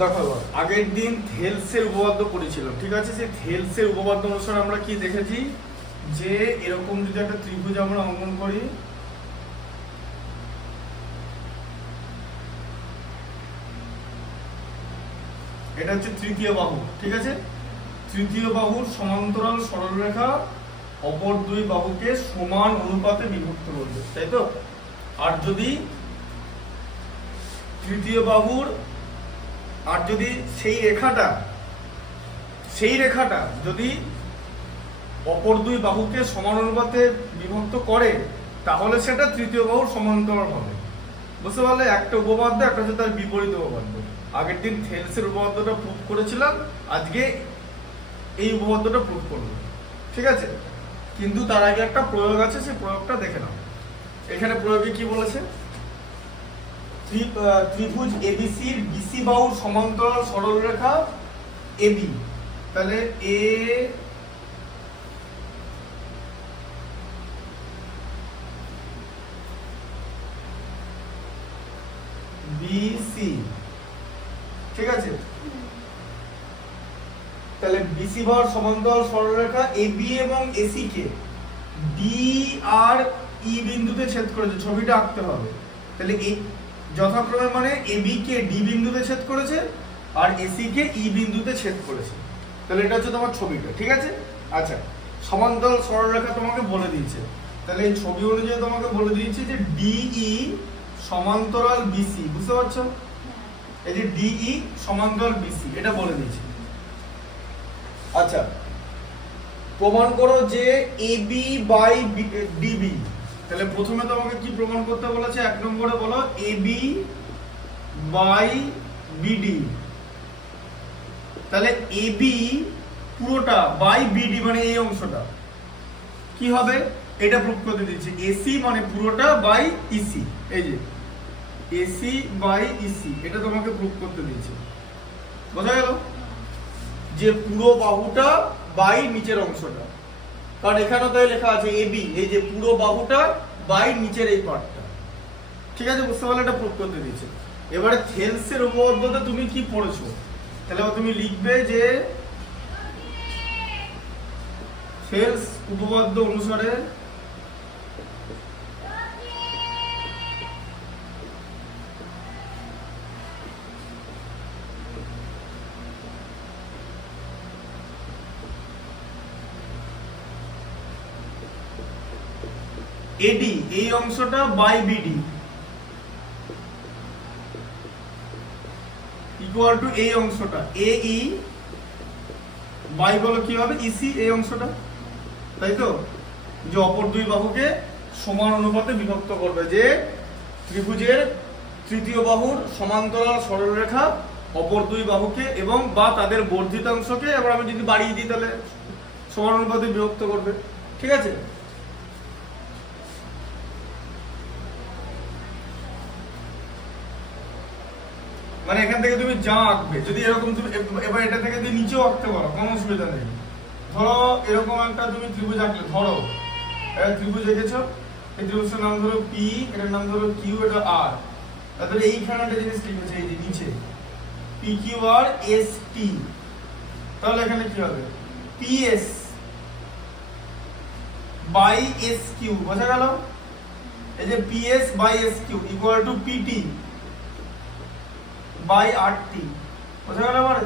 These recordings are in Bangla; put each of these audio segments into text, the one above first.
দেখো আগের দিন থেলসের উপপাদ্য পড়েছিলাম, ঠিক আছে? সেই থেলসের উপপাদ্য অনুসারে আমরা কি দেখেছি যে এরকম যদি একটা ত্রিভুজ আমরা অঙ্কন করি, এটা হচ্ছে তৃতীয় বাহু, ঠিক আছে? তৃতীয় বাহুর সমান্তরাল সরলরেখা অপর দুই বাহুকে সমান অনুপাতে বিভক্ত করবে, তাই তো? আর যদি তৃতীয় বাহুর সেই রেখাটা যদি অপর দুই বাহুকে সমান অনুপাতে বিভক্ত করে, তাহলে সেটা তৃতীয় বাহুর সমান্তরাল হবে। বুঝতে পারলে? একটা উপপাদ্য, একটা হচ্ছে তার বিপরীত উপপাদ্য। আগের দিন থেলসের উপপাদ্যটা প্রুফ করেছিলাম, আজকে এই উপপাদ্যটা প্রুফ করবো, ঠিক আছে? কিন্তু তার আগে একটা প্রয়োগ আছে, সেই প্রয়োগটা দেখে নাও। এখানে প্রয়োগে কি বলেছে? ত্রিভুজ এবিসির বিসি বাহুর সমান্তরাল সরলরেখা এবি, তাহলে এ বিসি, ঠিক আছে? তাহলে বিসি বাহুর সমান্তরাল সরলরেখা এবি এবং এসি কে ডি আর ই বিন্দুতে ছেদ করেছে। ছবিটা আঁকতে হবে। তাহলে এই যথাক্রমে মানে এবি কে ডি বিন্দুতে ছেদ করেছে আর এসি কে ই বিন্দুতে ছেদ করেছে। তাহলে এটা হচ্ছে তোমার ছবিটা, ঠিক আছে? আচ্ছা, সমান্তরাল সরলরেখা তোমাকে বলে দিয়েছে, তাহলে এই ছবি অনুযায়ী তোমাকে বলে দিয়েছে যে ডিই সমান্তরাল বিসি। বুঝতে পারছো? এই যে ডিই সমান্তরাল বিসি, এটা বলে দিয়েছে। আচ্ছা, প্রমাণ করো যে এবি বাই ডিবি। তাহলে প্রথমে তোমাকে কি প্রমাণ করতে বলেছে? এক নম্বরে বলো এবি বাই বিডি। তাহলে এবি পুরোটা বাই বিডি মানে এই অংশটা কি হবে? এটা প্রুফ করতে দিচ্ছি। এসি মানে পুরোটা বাই ইসি, এই যে এসি বাই ইসি, এটা তোমাকে প্রুফ করতে দিয়েছে। বোঝা গেল? যে পুরো বাহুটা বাই নিচের অংশটা, কারণ এখানে তো লেখা আছে এবি, এই যে পুরো বাহুটা বাই নিচের এই পার্টটা, ঠিক আছে? বুঝতে পারলে? এটা প্রুফ করতে দিয়েছে। এবারে থেলসের উপপাদ্যতে তুমি কি পড়েছো? তাহলে তুমি লিখবে যে থেলস উপপাদ্য অনুসারে এডি এই অংশটা বাই বিডি ইকুয়াল টু এই অংশটা এই বাই বলো কি হবে ইসি এই অংশটা, তাই তো? যে অপর দুই বাহুকে সমান অনুপাতে বিভক্ত করবে, যে ত্রিভুজের তৃতীয় বাহুর সমান্তরাল সরলরেখা অপর দুই বাহুকে এবং বা তাদের বর্ধিতাংশকে, এবার আমি যদি বাড়িয়ে দিই তাহলে সমান অনুপাতে বিভক্ত করবে, ঠিক আছে? মানে এখান থেকে তুমি যা আঁকবে, যদি এরকম তুমি এবার এটা থেকে তুমি নিচেও আঁকতে পারো, কোনো অসুবিধা নেই। ধরো এরকম একটা তুমি ত্রিভুজ আঁকলে, ধরো ত্রিভুজ এঁকেছো, এই ত্রিভুজের নাম ধরো পি, এটার নাম ধরো কিউ, এটা আর। তাহলে এইখানে একটা জিনিস লিখেছে, এই যে নিচে P Q R S T, তাহলে এখানে কি হবে? P S by S Q. বোঝা গেল? এই যে P S by S Q equal to PT by R T. বোঝা গেল? আমার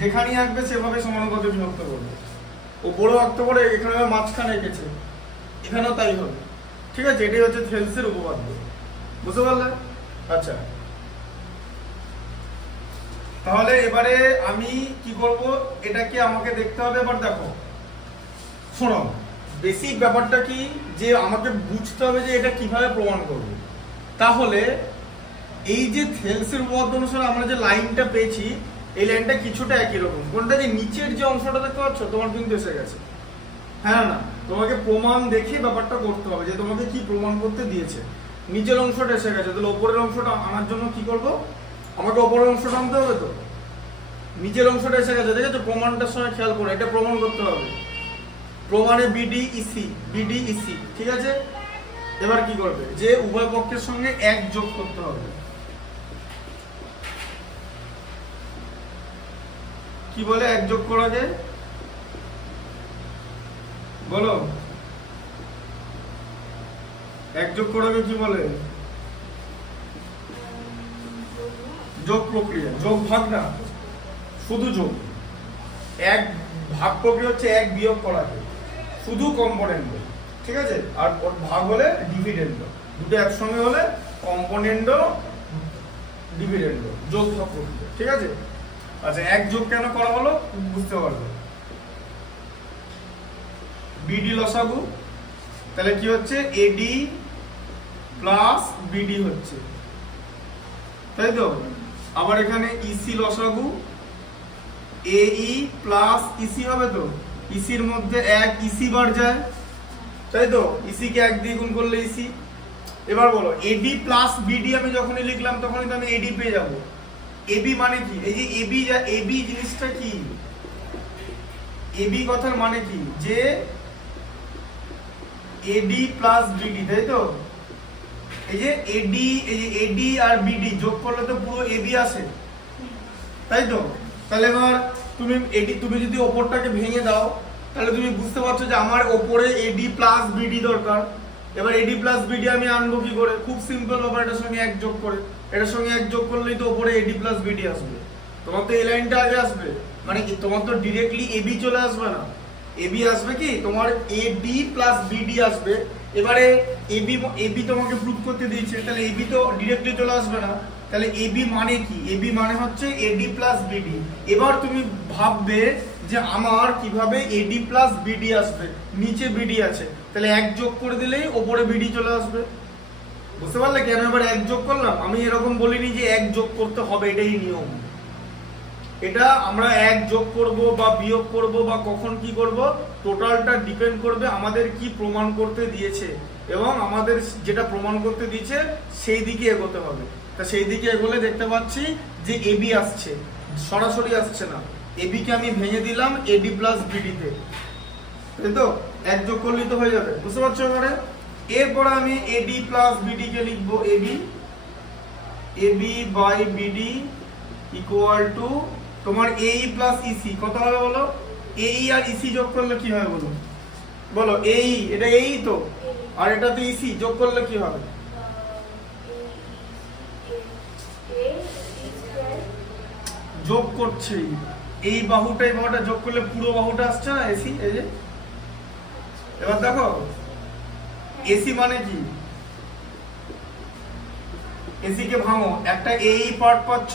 যেখানেই আঁকবে সেভাবে সমানুপাতে বিভক্ত করবে। ওপরেও আঁকতে পারে, এখানে মাঝখানে এঁকেছে, এখানেও তাই হবে, ঠিক আছে? এটাই হচ্ছে থেলসের উপপাদ্য। বুঝতে পারলে? আচ্ছা, তাহলে এবারে আমি কি করব? এটাকে আমাকে দেখতে হবে। এবার দেখো, শোনো, বেসিক ব্যাপারটা কি যে আমাকে বুঝতে হবে যে এটা কিভাবে প্রমাণ করব। তাহলে এই যে থেলসের উপপাদ্য অনুসারে আমরা যে লাইনটা পেয়েছি, এই লাইনটা কিছুটা একই রকম। কোনটা? যে নিচের যে অংশটা দেখতে পাচ্ছ, তোমার কিন্তু এসে গেছে। হ্যাঁ না, তোমাকে প্রমাণ দেখে ব্যাপারটা করতে হবে যে তোমাকে কি প্রমাণ করতে দিয়েছে। নিচের অংশটা এসে গেছে, তাহলে ওপরের অংশটা আনার জন্য কি করব? আমাকে ওপরের অংশটা আনতে হবে। তো নিচের অংশটা এসে গেছে, দেখেছো? প্রমাণটার সময় খেয়াল করে এটা প্রমাণ করতে হবে। প্রমাণে বিডি ইসি, ঠিক আছে? এবার কি করবে? যে উভয় পক্ষের সঙ্গে 1 যোগ করতে হবে। কি বলে এক যোগ করাকে? বলো, এক যোগ করাকে কি বলে? যোগ প্রক্রিয়া। যোগ ভাগ না, শুধু যোগ। এক ভাগ প্রক্রিয়া হচ্ছে এক বিয়োগ করাকে, শুধু কম্পোনেন্ট, ঠিক আছে? আর ওর ভাগ হলে ডিভিডেন্ড। দুটো একসঙ্গে হলে কম্পোনেন্ট ডিভিডেন্ড, যোগ ভাগ প্রক্রিয়া, ঠিক আছে? আচ্ছা, এক যোগ কেন করা হলো বুঝতে পারবে। বিডি লসাগু, তাহলে কি হচ্ছে? এডি প্লাস বিডি হচ্ছে, তাই তো? আবার এখানে ইসি লসাগু, এই প্লাস ইসি হবে তো? ইসির মধ্যে এক ইসি বার যায়, তাই তো? ইসি কে এক দিয়ে গুণ করলে ইসি। এবার বলো, এডি প্লাস বিডি আমি যখনই লিখলাম তখনই তো আমি এডি পেয়ে যাব। এবি মানে কি? এই যে এবি, এবি জিনিসটা কি? এবি কথার মানে কি? যে এডি প্লাস বিডি, তাই তো? এই যে এডি আর বিডি যোগ করলে তো পুরো এবি আসে, তাই তো? তাহলে এবার তুমি যদি ওপরটাকে ভেঙে দাও তাহলে তুমি বুঝতে পারছো যে আমার ওপরে এডি প্লাস বিডি দরকার। এবার এডি প্লাস বিডি আমি আনবো কি করে? খুব সিম্পল ব্যাপার, এটার সঙ্গে এক যোগ করে। এটার সঙ্গে এক যোগ করলেই তো ওপরে এডি প্লাস বিডি আসবে। তোমার তো এই লাইনটা আগে আসবে, মানে কি তোমার তো ডিরেক্টলি এবি চলে আসবে না। এবি আসবে কি তোমার এডি প্লাস বিডি আসবে। এবারে এবি তোমাকে প্রুফ করতে দিয়েছে, তাহলে এবি তো ডিরেক্টলি চলে আসবে না। তাহলে এবি মানে কি? এবি মানে হচ্ছে এডি প্লাস বিডি। এবার তুমি ভাববে যে আমার কিভাবে এডি প্লাস বিডি আসবে, নিচে বিডি আছে, তাহলে এক যোগ করে দিলেই ওপরে বিডি চলে আসবে। বুঝতে পারলে কেন এবার এক যোগ করলাম? আমি এরকম বলিনি যে এক যোগ করতে হবে, এটাই নিয়ম। এটা আমরা এক যোগ করব বা বিয়োগ করব বা কখন কি করব, টোটালটা ডিপেন্ড করবে আমাদের কি প্রমাণ করতে দিয়েছে এবং আমাদের যেটা প্রমাণ করতে দিয়েছে সেই দিকে এগোতে হবে। তা সেই দিকে এগোলে দেখতে পাচ্ছি যে এবি আসছে, সরাসরি আসছে না। এবি কে আমি ভেঙে দিলাম এডি প্লাস বিডি তে, তাই তো? এক যোগ করলেই তো হয়ে যাবে, বুঝতে পারছো এবারে? এরপরে আমি এডি প্লাস বিডি কে লিখবো AB by BD equal to তোমার এই প্লাস ইসি। কত হবে বলো? এই আর ইসি যোগ করলে কি হবে বলো? বলো, এই এটা এই তো, আর এটা তো ইসি, যোগ করলে কি হবে? যোগ করছে এই বাহুটা এই বাহুটা যোগ করলে পুরো বাহুটা আসছে না এসি। এই যে এবার দেখো এসি মানে কি? এসি কে ভাঙো, একটা এই পার্ট পাচ্ছ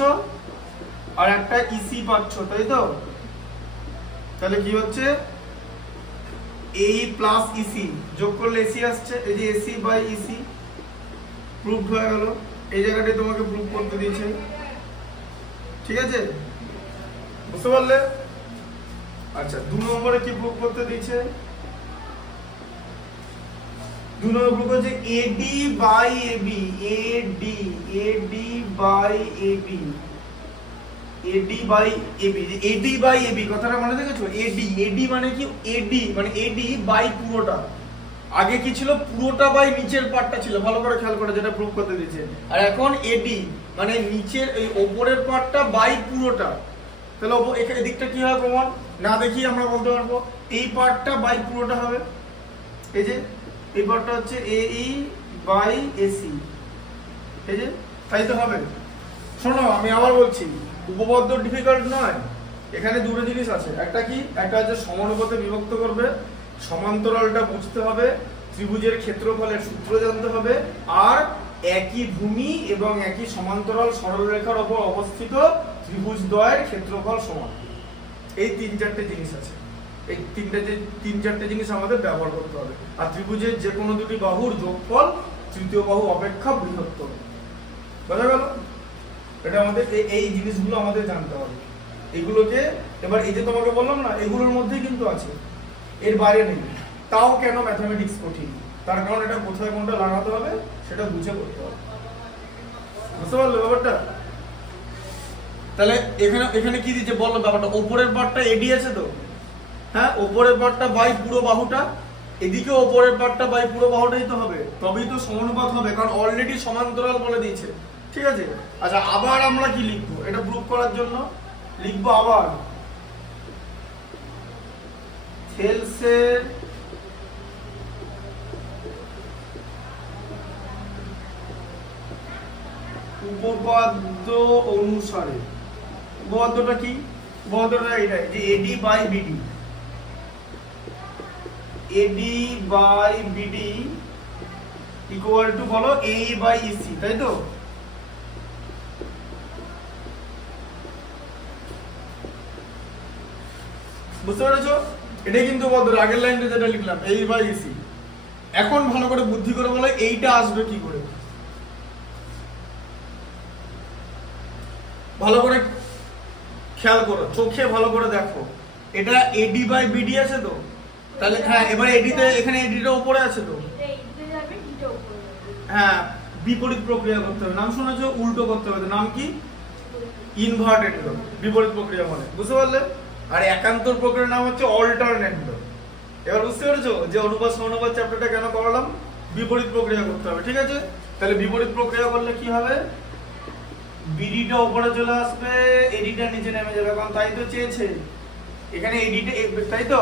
আর একটা ইসি পাচ্ছ, তাই তো? তাহলে কি হচ্ছে? এই প্লাস ইসি যোগ করলে এসি আসছে। এই যে এসি বাই ইসি প্রুফ হয়ে গেল। এই জায়গাটাই তোমাকে প্রুফ করতে দিয়েছে, ঠিক আছে? বুঝতে পারলে? আচ্ছা, 2 নম্বরে কি প্রুফ করতে দিয়েছে? 2 নম্বর প্রুফ হচ্ছে AD by AB. AD by AB, AD by AB. AD by AB কথাটা মনে দেখেছো? এডি মানে কি? এডি মানে এডি বাই পুরোটা। আগে কি ছিল? পুরোটা বাই নিচের পার্টটা ছিল, ভালো করে খেয়াল করে, যেটা প্রুফ করতে দিয়েছে। আর এখন এডি মানে নিচের এই উপরের পার্টটা বাই পুরোটা। তাহলে এখানে দিকটা কি হবে প্রমাণ? না দেখি আমরা বলতে পারবো এই পার্টটা বাই পুরোটা হবে। এই যে এই পার্টটা হচ্ছে এই বাই এসি, এই যে তাই তো হবে। শোনো আমি আবার বলছি, উপপাদ্য ডিফিকাল্ট নয়। এখানে দুটো জিনিস আছে, একটা কি? একটা হচ্ছে সমানুপাতে বিভক্ত করবে, সমান্তরালটা বুঝতে হবে, ত্রিভুজের ক্ষেত্রফলের সূত্র জানতে হবে, আর একই ভূমি এবং একই সমান্তরাল সরলরেখার উপর অবস্থিত ত্রিভুজ দ্বয়ের ক্ষেত্রফল সমান। এই 3-4টে জিনিস আছে। এই 3-4টে জিনিস আমাদের ব্যবহার করতে হবে। আর ত্রিভুজের যে কোনো দুটি বাহুর যোগফল তৃতীয় বাহু অপেক্ষা বৃহত্তর। বোঝা গেল? এটা আমাদের এই জিনিসগুলো আমাদের জানতে হবে। এগুলোকে এবার এই যে তোমাকে বললাম না, এগুলোর মধ্যেই কিন্তু আছে, এর বাইরে নেই। তাও কেন ম্যাথমেটিক্স কঠিন? তার কারণ এটা কোথায় কোনটা লাগাতে হবে সেটা বুঝে করতে হবে। বুঝতে পারলে ব্যাপারটা? তাহলে এখানে কি দিচ্ছে বললো ব্যাপারটা? ওপরের পার্টটা এডি আছে তো, হ্যাঁ, ওপরের পার্টটা বাই পুরো বাহুটা, এদিকে ওপরের পার্টটা বাই পুরো বাহুটাই তো হবে, তবেই তো সমানুপাত হবে, কারণ অলরেডি সমান্তরাল বলে দিয়েছে, ঠিক আছে? আচ্ছা, আবার আমরা কি লিখবো? এটা প্রুফ করার জন্য লিখবো আবার সেলসের উপপাদ্য অনুসারে, উপপাদ্যটা কি? উপপাদ্যটা এটাই যে AD by BD, AD by BD equal to বলো এ বাই ইসি, তাই তো? বুঝতে পেরেছো? এটাই কিন্তু আগের লাইনটা যেটা লিখলাম এ বাই ইসি। এখন ভালো করে বুদ্ধি করে বলো এইটা আসবে কি করে। ভালো করে খেয়াল করো, চোখে ভালো করে দেখো, এটা এডি বাই বিডি আছে তো, তাহলে হ্যাঁ এবারে এডিতে, এখানে এডিটা উপরে আছে তো, হ্যাঁ বিপরীত প্রক্রিয়া করতে হবে। নাম শুনেছো? উল্টো করতে হবে। নাম কি? ইনভার্টেড লোড, বিপরীত প্রক্রিয়া মানে, বুঝতে পারলে? আর একান্তর প্রক্রিয়ার নাম হচ্ছে অল্টারনেট লোড। এবার বুঝতে পেরেছো যে অনুপাত সমানুপাত চ্যাপ্টারটা কেন করালাম? বিপরীত প্রক্রিয়া করতে হবে, ঠিক আছে? তাহলে বিপরীত প্রক্রিয়া করলে কি হবে? বিডিটা উপরে চলে আসবে, এডিটা নিচে নেমে যাবে, কারণ তাই তো চেয়েছে এখানে এডিটা, তাই তো?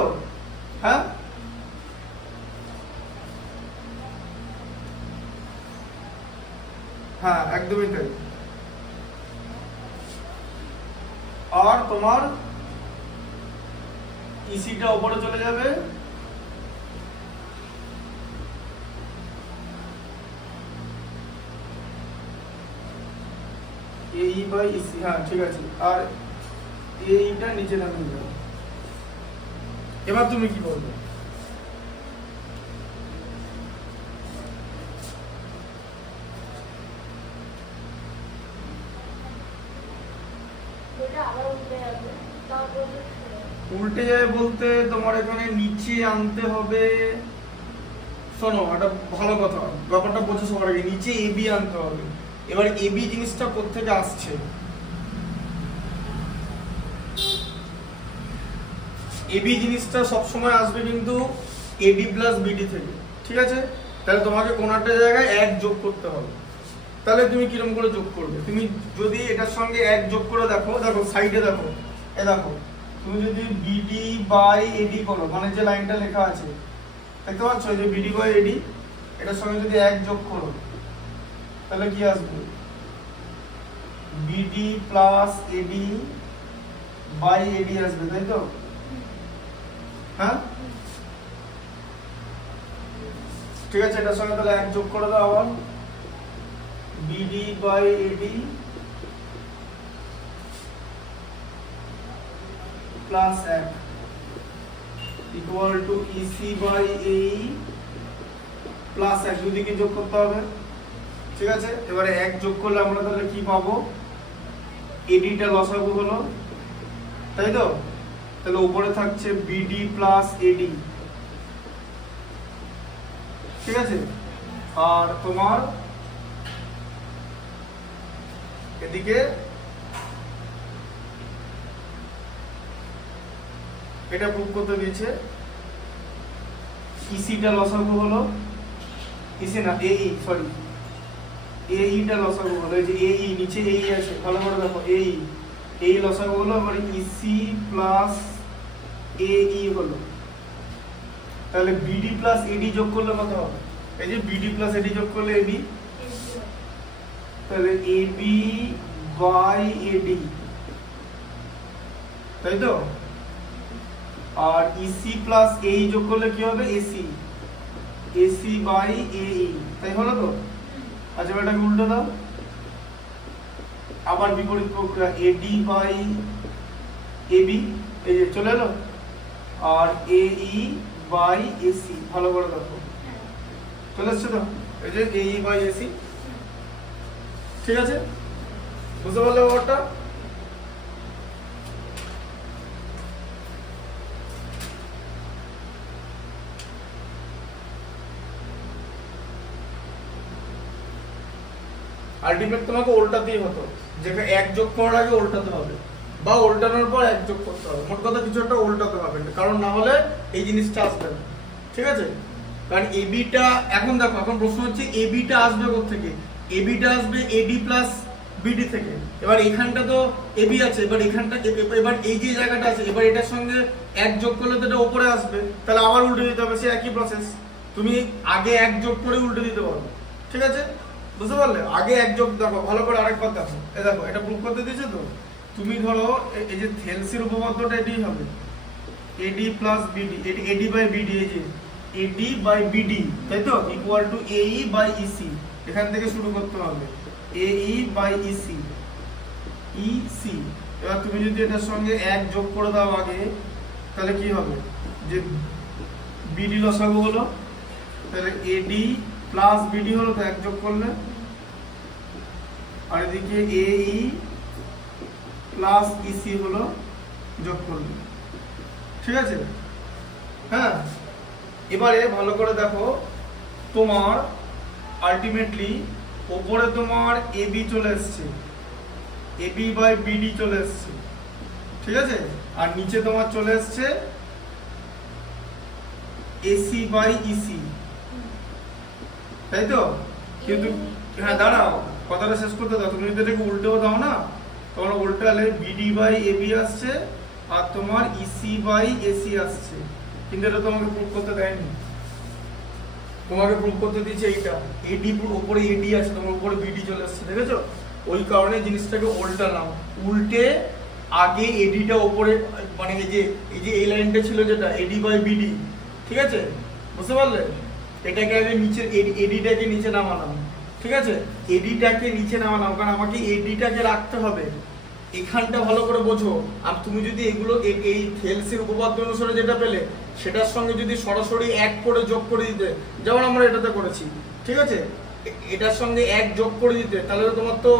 হ্যাঁ হ্যাঁ একদমই তাই। আর তোমার ইসিটা উপরে চলে যাবে, এই বাই ইসি, হ্যাঁ ঠিক আছে, আর এইটা নিচে নামিয়ে যাবে। এবার তুমি কি বলবে? উল্টে যাবে বলতে তোমার এখানে নিচে আনতে হবে। শোনো, একটা ভালো কথা, ব্যাপারটা বোঝো সবার আগে, নিচে এবি আনতে হবে। এবার এবি জিনিসটা কোত্থেকে আসছে? এবি জিনিসটা সবসময় আসবে কিন্তু এডি প্লাস বিডি থেকে, ঠিক আছে? তাহলে তোমাকে কোন একটা জায়গায় এক যোগ করতে হবে। তাহলে তুমি কিরকম করে যোগ করবে? তুমি যদি এটার সঙ্গে এক যোগ করে দেখো, দেখো সাইডে দেখো, এ দেখো, তুমি যদি বিডি বাই এডি করো, মানে যে লাইনটা লেখা আছে দেখতে পাচ্ছ, যে বিডি বাই এডি, এটার সঙ্গে যদি এক যোগ করো তাহলে কি আসবে? BD plus AD by AD আসবে, তাই তো? হ্যাঁ ঠিক আছে, এটার সঙ্গে তাহলে এক যোগ করে দাও আবার, বিডি বাই এডি প্লাস এক ইকুয়াল টু ইসি বাই এই প্লাস এক, দুদিকে যোগ করতে হবে, ঠিক আছে? এবারে এক যোগ করলে আমরা তাহলে কি পাবো? এডিটা লসাগু হলো, তাই তো? তাহলে উপরে থাকছে বিডি প্লাস এডি, ঠিক আছে? আর তোমার এদিকে এটা প্রুভ করতে দিয়েছে, ইসিটা লসাগু হলো, ইসি না এই, সরি এইটা লসাগু হলো, এই যে এই নিচে এই আছে, ভালো করে দেখো, এই লসাগু হলো, এবারে ইসি প্লাস এই হলো। তাহলে বিডি প্লাস এডি যোগ করলে কত হবে? এই যে বিডি প্লাস এডি যোগ করলে এবি, তাহলে এবি বাই এডি, তাই তো? আর ইসি প্লাস এই যোগ করলে কি হবে? এসি, এসি বাই এই, তাই হলো তো? আচ্ছা এটাকে উল্টো দাও, আবার বিপরীত প্রক্রিয়া, এডি বাই এবি, এই যে চলে এলো, আর এই বাই এসি, ভালো করে দেখো চলে আসছে তো, এই যে এই বাই এসি, ঠিক আছে? বুঝতে পারলে ব্যাপারটা? আলটিমেট তোমাকে উল্টাতেই হতো, যেখানে এক যোগ করার আগে উল্টাতে হবে, বা উল্টানোর পর এক যোগ করতে হবে, মোট কথা কিছু একটা উল্টাতে হবে, কারণ না হলে এই জিনিসটা আসবে না, ঠিক আছে? কারণ এবিটা, এখন দেখো, এখন প্রশ্ন হচ্ছে এবিটা আসবে কোথা থেকে? এবিটা আসবে এডি প্লাস বিডি থেকে। এবার এখানটা তো এবি আছে, এবার এখানটা এবার এই যে জায়গাটা আছে, এবার এটার সঙ্গে এক যোগ করলে তো এটা উপরে আসবে, তাহলে আবার উল্টে দিতে হবে, সে একই প্রসেস। তুমি আগে এক যোগ করে উল্টে দিতে পারো, ঠিক আছে, বুঝতে পারলে? আগে এক যোগ দেখো ভালো করে, আরেকবার দেখো, দেখো এটা প্রুফ করতে দিয়েছে তো। তুমি ধরো এই যে থেলসির উপপাদ্যটা এটাই হবে, AD plus BD, AD by BD, এই যে এডি বাই বিডি, তাই তো, equal to AE by EC. এখান থেকে শুরু করতে হবে, এই বাই ইসি, ইসি। এবার তুমি যদি এটার সঙ্গে এক যোগ করে দাও আগে, তাহলে কি হবে, যে বিডি লসাগু হলো, তাহলে এডি প্লাস বিডি হলো, তো এক যোগ করলে, আর এদিকে এই প্লাস ইসি হলো যোগ করলে, ঠিক আছে? হ্যাঁ, এবারে ভালো করে দেখো, তোমার আলটিমেটলি ওপরে তোমার এবি চলে এসছে, এবি বাই বিডি চলে এসছে, ঠিক আছে, আর নিচে তোমার চলে এসছে এসি বাই ইসি, তাই তো? কিন্তু হ্যাঁ দাঁড়াও, কথাটা শেষ করতে দাও। তুমি যদি এটাকে উল্টেও দাও না, তোমার উল্টালে বিডি বাই এবি আসছে আর তোমার ইসি বাই এসি আসছে, কিন্তু এটা তোমাকে প্রুফ করতে দেয়নি। তোমাকে প্রুফ করতে দিয়েছে এইটা, এডি উপরে এডি আছে, তোমার উপরে বিডি চলে আসছে, দেখেছো? ওই কারণে জিনিসটাকে উল্টালাম, উল্টে আগে এডিটা উপরে, মানে এই যে এই লাইনটা ছিল যেটা এডি বাই বিডি, ঠিক আছে, বুঝতে পারলে? এটাকে আগে নিচে, এডিটাকে নিচে নামালাম, ঠিক আছে, এডিটাকে নিচে নামালাম, কারণ আমাকে এডিটাকে রাখতে হবে। এখানটা ভালো করে বোঝো, আর তুমি যদি এগুলো এই থেলসির উপপাদ্য অনুসারে যেটা পেলে সেটার সঙ্গে যদি সরাসরি এক করে যোগ করে দিতে, যেমন আমরা এটাতে করেছি, ঠিক আছে, এটার সঙ্গে এক যোগ করে দিতে, তাহলে তোমার তো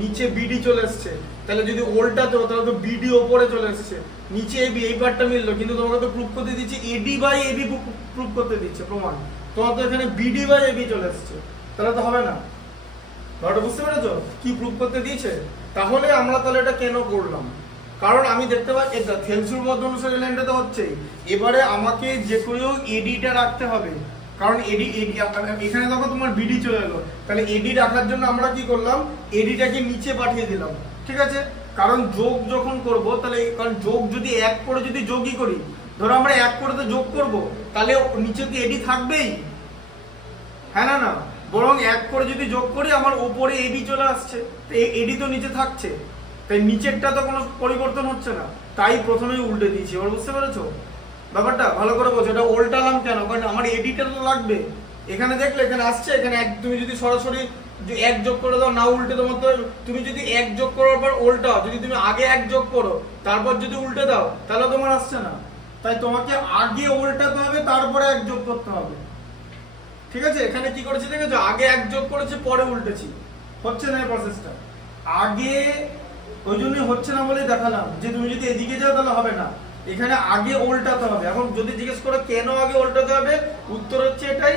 নিচে বিডি চলে এসছে, তাহলে যদি উল্টাতে হতো তাহলে তো বিডি ওপরে চলে এসছে, নিচে এবি, এই পার্টটা মিললো, কিন্তু তোমাকে তো প্রুফ করতে দিচ্ছি এডি বাই এবি, প্রুফ করতে দিচ্ছে প্রমাণ, তোমার তো এখানে বিডি বাই এবি চলে এসছে, তাহলে তো হবে না। ব্যাপারটা বুঝতে পেরেছো কি প্রুফ করতে দিয়েছে? তাহলে আমরা তাহলে এটা কেন করলাম? কারণ আমি দেখতে পাচ্ছি এটা থেলসির উপপাদ্য অনুসারে লাইনটা তো হচ্ছেই, এবারে আমাকে যে কোনো এডিটা রাখতে হবে, কারণ এডি এখানে দেখো তোমার বিডি চলে এলো, তাহলে এডি রাখার জন্য আমরা কি করলাম, এডিটাকে নিচে পাঠিয়ে দিলাম, ঠিক আছে, কারণ যোগ যখন করব, তাহলে কারণ যোগ যদি এক করে যদি যোগই করি, ধরো আমরা এক করে তো যোগ করব, তাহলে নিচে তো এডি থাকবেই, হ্যাঁ না না, বরং এক করে যদি যোগ করি আমার উপরে এবি চলে আসছে, তো এডি তো নিচে থাকছে, তাই নিচেরটা তো কোনো পরিবর্তন হচ্ছে না, তাই প্রথমেই উল্টে দিয়েছি। এবার বুঝতে পেরেছো ব্যাপারটা? ভালো করে বোঝো, এটা উল্টালাম কেন, কারণ আমার এডিটা তো লাগবে। এখানে দেখলে এখানে আসছে, এখানে এক, তুমি যদি সরাসরি এক যোগ করে দাও না উল্টে, তোমার তো, তুমি যদি এক যোগ করার পর উল্টাও, যদি তুমি আগে এক যোগ করো তারপর যদি উল্টে দাও তাহলে তোমার আসছে না, তাই তোমাকে আগে উল্টাতে হবে, তারপরে এক যোগ করতে হবে, ঠিক আছে? এখানে কি করেছি দেখেছো, আগে এক যোগ করেছি পরে উল্টেছি, হচ্ছে না এই প্রসেসটা, আগে ওই জন্যই হচ্ছে না বলেই দেখালাম, যে তুমি যদি এদিকে যাও তাহলে হবে না, এখানে আগে উল্টাতে হবে। এখন যদি জিজ্ঞেস করো কেন আগে উল্টাতে হবে, উত্তর হচ্ছে এটাই,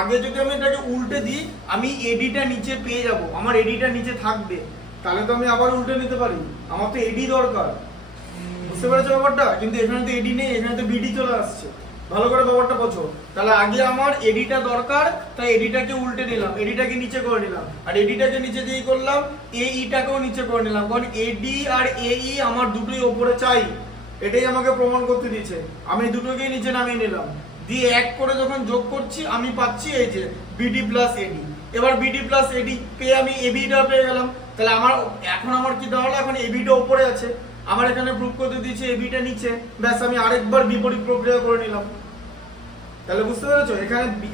আগে যদি আমি এটাকে উল্টে দিই, আমি এডিটা নিচে পেয়ে যাব, আমার এডিটা নিচে থাকবে, তাহলে তো আমি আবার উল্টে নিতে পারি, আমার তো এডি দরকার, বুঝতে পেরেছো ব্যাপারটা? কিন্তু এখানে তো এডি নেই, এখানে তো বিডি চলে আসছে, ভালো করে ব্যাপারটা বোঝো। তাহলে আগে আমার এডিটা দরকার, তাই এডিটাকে উল্টে নিলাম, এডিটাকে নিচে করে নিলাম, আর এডিটাকে নিচে দিয়ে করলাম এইটাকেও নিচে করে নিলাম, কারণ এডি আর এই আমার দুটোই ওপরে চাই, এটাই আমাকে প্রমাণ করতে দিয়েছে, আমি দুটোকেই নিচে নামিয়ে নিলাম, দিয়ে এক করে যখন যোগ করছি আমি পাচ্ছি এই যে বিডি প্লাস এডি। এবার বিডি প্লাস এডি পেয়ে আমি এবিটা পেয়ে গেলাম, তাহলে এখন আমার কি দেওয়া হলো, এখন এবিটা উপরে আছে, আমার এখানে প্রুফ করতে দিয়েছে এবিটা নিচে, ব্যাস আমি আরেকবার বিপরীত প্রক্রিয়া করে নিলাম। তাহলে বুঝতে পেরেছো,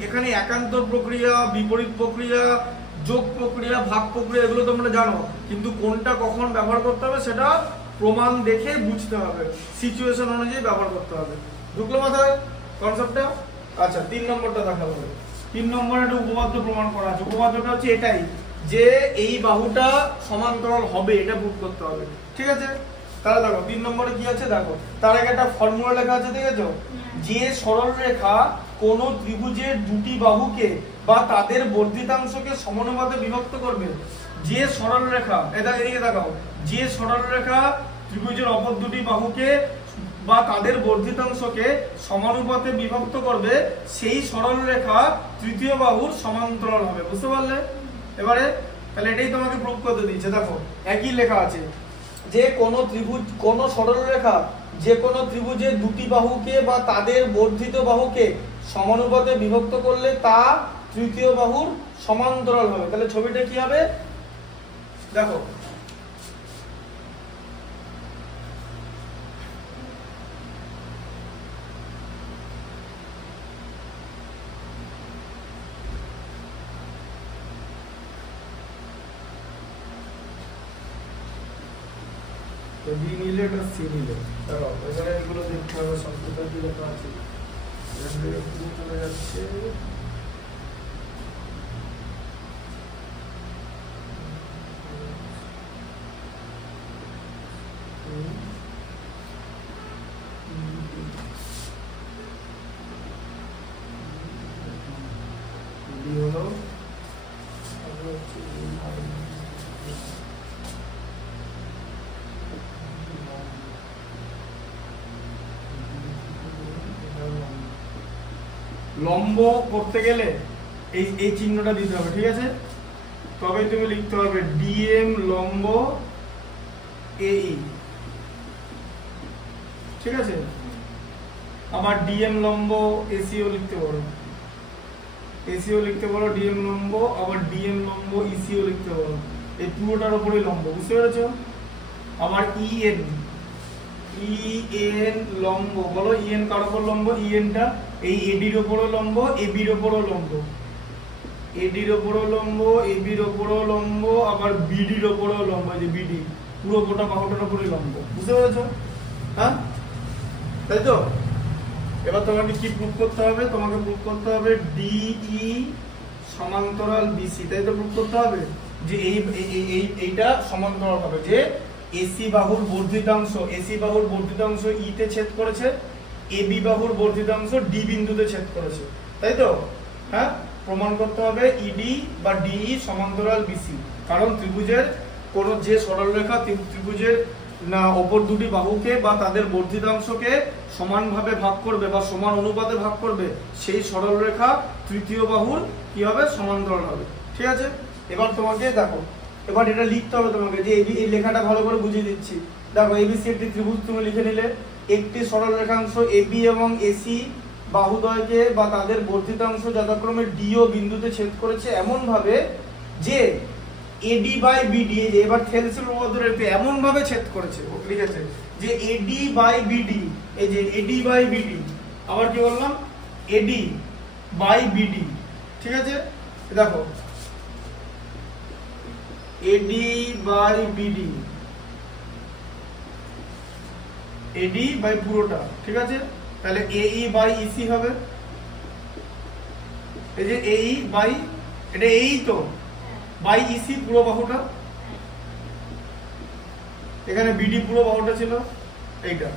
এখানে একান্তর প্রক্রিয়া, বিপরীত প্রক্রিয়া, যোগ প্রক্রিয়া, ভাগ প্রক্রিয়া, এগুলো তোমরা জানো, কিন্তু কোনটা কখন ব্যবহার করতে হবে সেটা প্রমাণ দেখে বুঝতে হবে, সিচুয়েশন অনুযায়ী ব্যবহার করতে হবে। ঢুকলো মাথায় কনসেপ্টটা? আচ্ছা, 3 নম্বরটা দেখা হবে। 3 নম্বরে একটা উপপাদ্য প্রমাণ করা আছে, উপপাদ্যটা হচ্ছে এটাই, যে এই বাহুটা সমান্তরাল হবে, এটা প্রুফ করতে হবে, ঠিক আছে? তাহলে দেখো 3 নম্বরে কি আছে দেখো, তার আগে একটা ফর্মুলা লেখা আছে, দেখেছো, যে সরল রেখা কোন ত্রিভুজের দুটি বাহুকে বা তাদের বর্ধিতাংশকে সমানুপাতে বিভক্ত করবে, যে সরল রেখা, এদিকে দেখাও, যে সরল রেখা ত্রিভুজের অপর দুটি বাহুকে বা তাদের বর্ধিতাংশকে সমানুপাতে বিভক্ত করবে, সেই সরল রেখা তৃতীয় বাহুর সমান্তরাল হবে, বুঝতে পারলে? এবারে তাহলে এটাই তোমাকে প্রুফ করতে দিচ্ছে। দেখো একই লেখা আছে যে কোন ত্রিভুজ, কোন সরলরেখা যে কোনো ত্রিভুজের দুটি বাহুকে বা তাদের বর্ধিত বাহুকে সমানুপাতে বিভক্ত করলে তা তৃতীয় বাহুর সমান্তরাল হবে। তাহলে ছবিটা কি হবে দেখো, বি নিলে এটা সি নিলে, দেখো এখানে এগুলো দেখতে হবে সংখ্যাটা কি লেখা আছে, চলে যাচ্ছে হলো লম্ব করতে গেলে এই এই চিহ্নটা দিতে হবে, ঠিক আছে? তবে তুমি লিখতে হবে ডিএম লম্ব এই, ঠিক আছে? আবার ডিএম লম্ব এসিও লিখতে পারো, এসিও লিখতে পারো ডিএম লম্ব, আবার ডিএম লম্ব ইসিও লিখতে পারো। এই পুরোটার উপরে লম্ব, বুঝতে পেরেছো? আবার ইএন, ইএন লম্ব বলো, ইএন কার উপর লম্ব? ইএনটা এই এডির উপরও লম্ব, এবির উপরও লম্ব, এডির উপরও লম্ব, এবির উপরও লম্ব, আবার বিডির উপরও লম্ব। এই যে বিডি পুরো গোটা বাহুটার উপরে লম্ব, বুঝতে পেরেছো? হ্যাঁ, তাই তো? এবার তোমাকে কি প্রুফ করতে হবে? তোমাকে প্রুফ করতে হবে ডিই সমান্তরাল বিসি, তাই তো প্রুফ করতে হবে যে এইটা সমান্তরাল হবে, যে এসি বাহুর বর্ধিতাংশ, এসি বাহুর বর্ধিতাংশ ই তে ছেদ করেছে, এবি বাহুর বর্ধিতাংশ ডি বিন্দুতে ছেদ করেছে, তাই তো? হ্যাঁ, প্রমাণ করতে হবে ইডি বা ডিই সমান্তরাল বিসি। কারণ ত্রিভুজের কোন যে সরলরেখা ত্রিভুজের না অপর দুটি বাহুকে বা তাদের বর্ধিতাংশকে সমানভাবে ভাগ করবে বা সমান অনুপাতে ভাগ করবে, সেই সরলরেখা তৃতীয় বাহুর কি হবে? সমান্তরাল হবে, ঠিক আছে? এবার তোমাকে দেখো, এবার এটা লিখতে হবে তোমাকে, যে এই লেখাটা ভালো করে বুঝিয়ে দিচ্ছি। দেখো এবিসি একটি ত্রিভুজ তুমি লিখে নিলে, একটি সরলরেখাংশ এবি এবং এসি বাহুদ্বয়কে বা তাদের বর্ধিতাংশ যথাক্রমে ডি ও বিন্দুতে ছেদ করেছে এমন ভাবে যে এডি বাই বিডি, এবার থেলসের উপপাদ্য এমন ভাবে ছেদ করেছে, লিখেছে যে এডি বাই বিডি, এই যে এডি বাই বিডি, আবার কি বললাম? এডি বাই বিডি, ঠিক আছে? দেখো AD by BD, AD by পুরোটা, ঠিক আছে? তাহলে এই বাই ইসি হবে, এই যে এই বাই, এটা এই তো বাই ইসি পুরো বাহুটা, এখানে বিডি পুরো বাহুটা ছিল এইটা,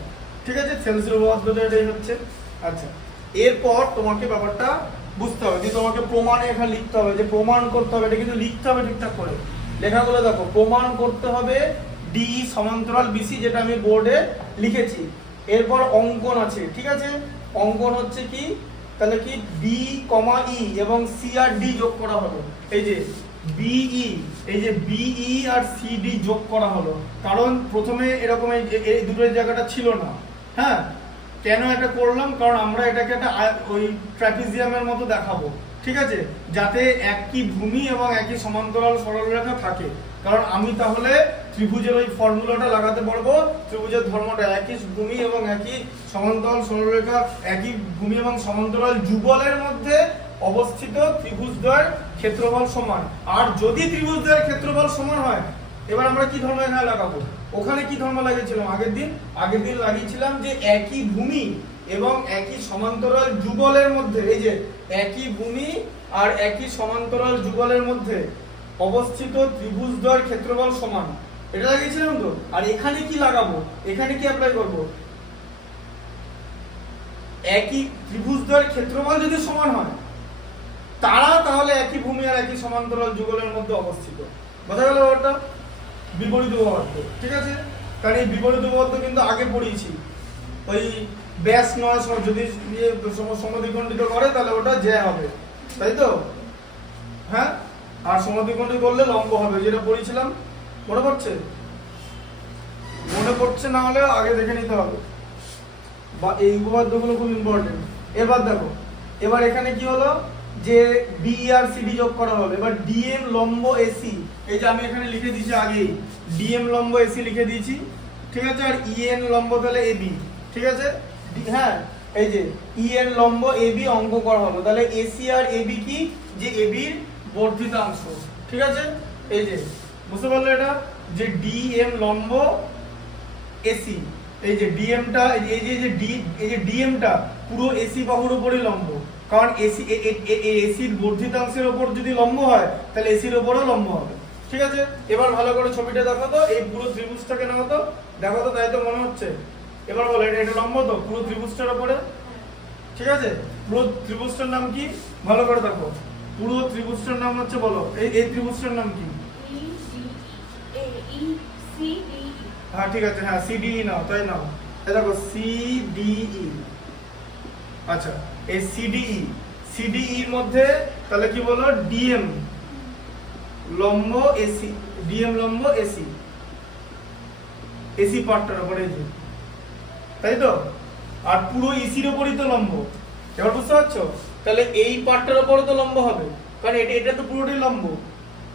ঠিক আছে? সেলসির উপপাদ্যটা এটাই হচ্ছে। আচ্ছা, এরপর তোমাকে ব্যাপারটা বুঝতে হবে যে তোমাকে প্রমাণে এখানে লিখতে হবে, যে প্রমাণ করতে হবে, এটা কিন্তু লিখতে হবে ঠিকঠাক করে। লেখাগুলো দেখো, প্রমাণ করতে হবে ডি সমান্তরাল বিসি, যেটা আমি বোর্ডে লিখেছি। এরপর অঙ্কন আছে, ঠিক আছে? অঙ্কন হচ্ছে কি, তাহলে কি বি কমা ই এবং সি আর ডি যোগ করা হলো, এই যে বিই, এই যে বিই আর সিডি যোগ করা হলো। কারণ প্রথমে এরকম এই দুটোর জায়গাটা ছিল না। হ্যাঁ, কেন এটা করলাম? কারণ আমরা এটাকে একটা ওই ট্রাপিজিয়ামের মতো দেখাবো, ঠিক আছে? যাতে একই ভূমি এবং একই সমান্তরাল সরলরেখা থাকে। কারণ আমি তাহলে ত্রিভুজের ওই ফর্মুলাটা লাগাতে পারবো, ত্রিভুজের ধর্মটা একই ভূমি এবং একই সমান্তরাল সরলরেখা, একই ভূমি এবং সমান্তরাল যুগলের মধ্যে অবস্থিত ত্রিভুজদ্বয়ের ক্ষেত্রফল সমান। আর যদি ত্রিভুজদ্বয়ের ক্ষেত্রফল সমান হয়, এবার আমরা কি ধর্ম এখানে লাগাবো? ওখানে কি ধর্ম লাগিয়েছিলাম আগের দিন লাগিয়েছিলাম যে একই ভূমি এবং একই সমান্তরাল যুগলের মধ্যে, এই যে একই ভূমি আর একই সমান্তরাল যুগলের মধ্যে অবস্থিত ত্রিভুজদ্বয়ের ক্ষেত্রফল সমান, এটা লাগিয়েছিলাম তো। আর এখানে কি লাগাবো? এখানে কি অ্যাপ্লাই করব? একই ত্রিভুজদ্বয়ের ক্ষেত্রফল যদি সমান হয়, তারা তাহলে একই ভূমি আর একই সমান্তরাল যুগলের মধ্যে অবস্থিত। বোঝা গেল ব্যাপারটা? বিপরীত উপপাদ্য, ঠিক আছে? কারণ এই বিপরীত উপপাদ্য কিন্তু আগে পড়িয়েছি। ওই ব্যাস নয় যদি সমদ্বিখণ্ডিত করে তাহলে ওটা জ্যা হবে, তাই তো? হ্যাঁ, আর সমদ্বিখণ্ডী করলে লম্ব হবে, যেটা পড়েছিলাম। মনে পড়ছে? মনে পড়ছে না হলে আগে দেখে নিতে হবে, বা এই উপপাদ্যগুলো খুব ইম্পর্টেন্ট। এবার দেখো, এবার এখানে কি হলো যে ডি আর সিডি যোগ করা হবে। এবার ডিএম লম্ব এসি, এই যে আমি এখানে লিখে দিয়েছি আগেই, ডিএম লম্ব এসি লিখে দিয়েছি, ঠিক আছে। আর ইএন লম্ব তাহলে এবি, ঠিক আছে। হ্যাঁ, এই যে ইএন লম্ব এবি অঙ্ক করা হলো। তাহলে এসি আর এবি কি, যে এবির বর্ধিতাংশ, ঠিক আছে। এই যে বুঝতে পারলে এটা, যে ডিএম লম্ব এসি, এই যে ডিএমটা, এই যে ডিএমটা পুরো এসি বাহুর উপরই লম্ব, কারণ এসির বর্ধিতাংশের উপর যদি লম্ব হয় তাহলে এসির উপরও লম্ব হবে, ঠিক আছে। এবার ভালো করে ছবিটা দেখো তো, এই পুরো ত্রিভুজটাকে নাও তো, দেখো তো, তাই তো মনে হচ্ছে। এবার বলো এটা লম্ব তো পুরো ত্রিভুজটার উপরে, ঠিক আছে। পুরো ত্রিভুজটার নাম কি, ভালো করে দেখো, পুরো ত্রিভুজটার নাম হচ্ছে, বলো এই ত্রিভুজটার নাম কি? হ্যাঁ ঠিক আছে, হ্যাঁ সিডিই নাও, তাই নাও, এই দেখো সিডিই। আচ্ছা, এই সিডিই এর মধ্যে তাহলে কি বলো, ডিএম লম্ব এসি, ডিএম লম্ব এসি, এসি পার্টটার উপরে, এই যে, তাই তো। আর পুরো ইসির উপরই তো লম্ব, এবার বুঝতে পারছো? তাহলে এই পার্টটার উপরে তো লম্ব হবে, কারণ এটা তো পুরোটাই লম্ব,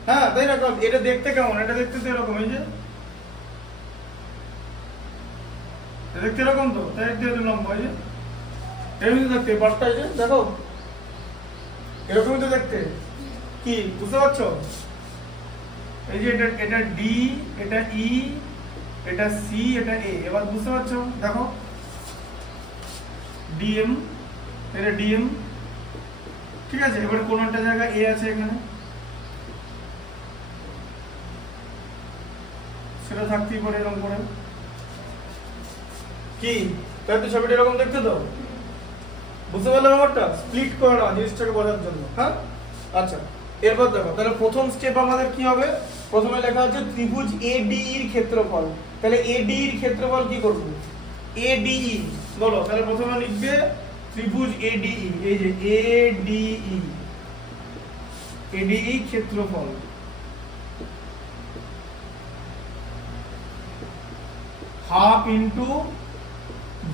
হ্যাঁ তাই না। এটা দেখতে কেমন, এটা দেখতে তো এরকম, এই যে দেখতে এরকম তো, তাই দেখতে লম্ব, এই যে এরকম দেখতে পার্টটা, এই যে দেখো এরকমই তো দেখতে, কি বুঝতে পারছো? এই যে এটা ডি, এটা ই, এটা সি, এটা এ। এবার বুঝতে পারছো? দেখো ডিএম, এটা ডিএম, ঠিক আছে। এবার কোন একটা জায়গা এ আছে এখানে, সেটা থাকতেই পারে এরকম করে, কি তাই তো ছবিটা এরকম দেখতে তো, বুঝতে পারলে ব্যাপারটা? স্প্লিট করে না জিনিসটাকে বোঝার জন্য, হ্যাঁ। আচ্ছা, এরপর দেখো, তাহলে প্রথম স্টেপ আমাদের কি হবে, প্রথমে লেখা হচ্ছে ত্রিভুজ এডি এর ক্ষেত্রফল। তাহলে এডি এর ক্ষেত্রফল কি করব, এডি, বলো। তাহলে প্রথমে লিখবে ত্রিভুজ এডি, এই যে এডি ক্ষেত্রফল, হাফ ইনটু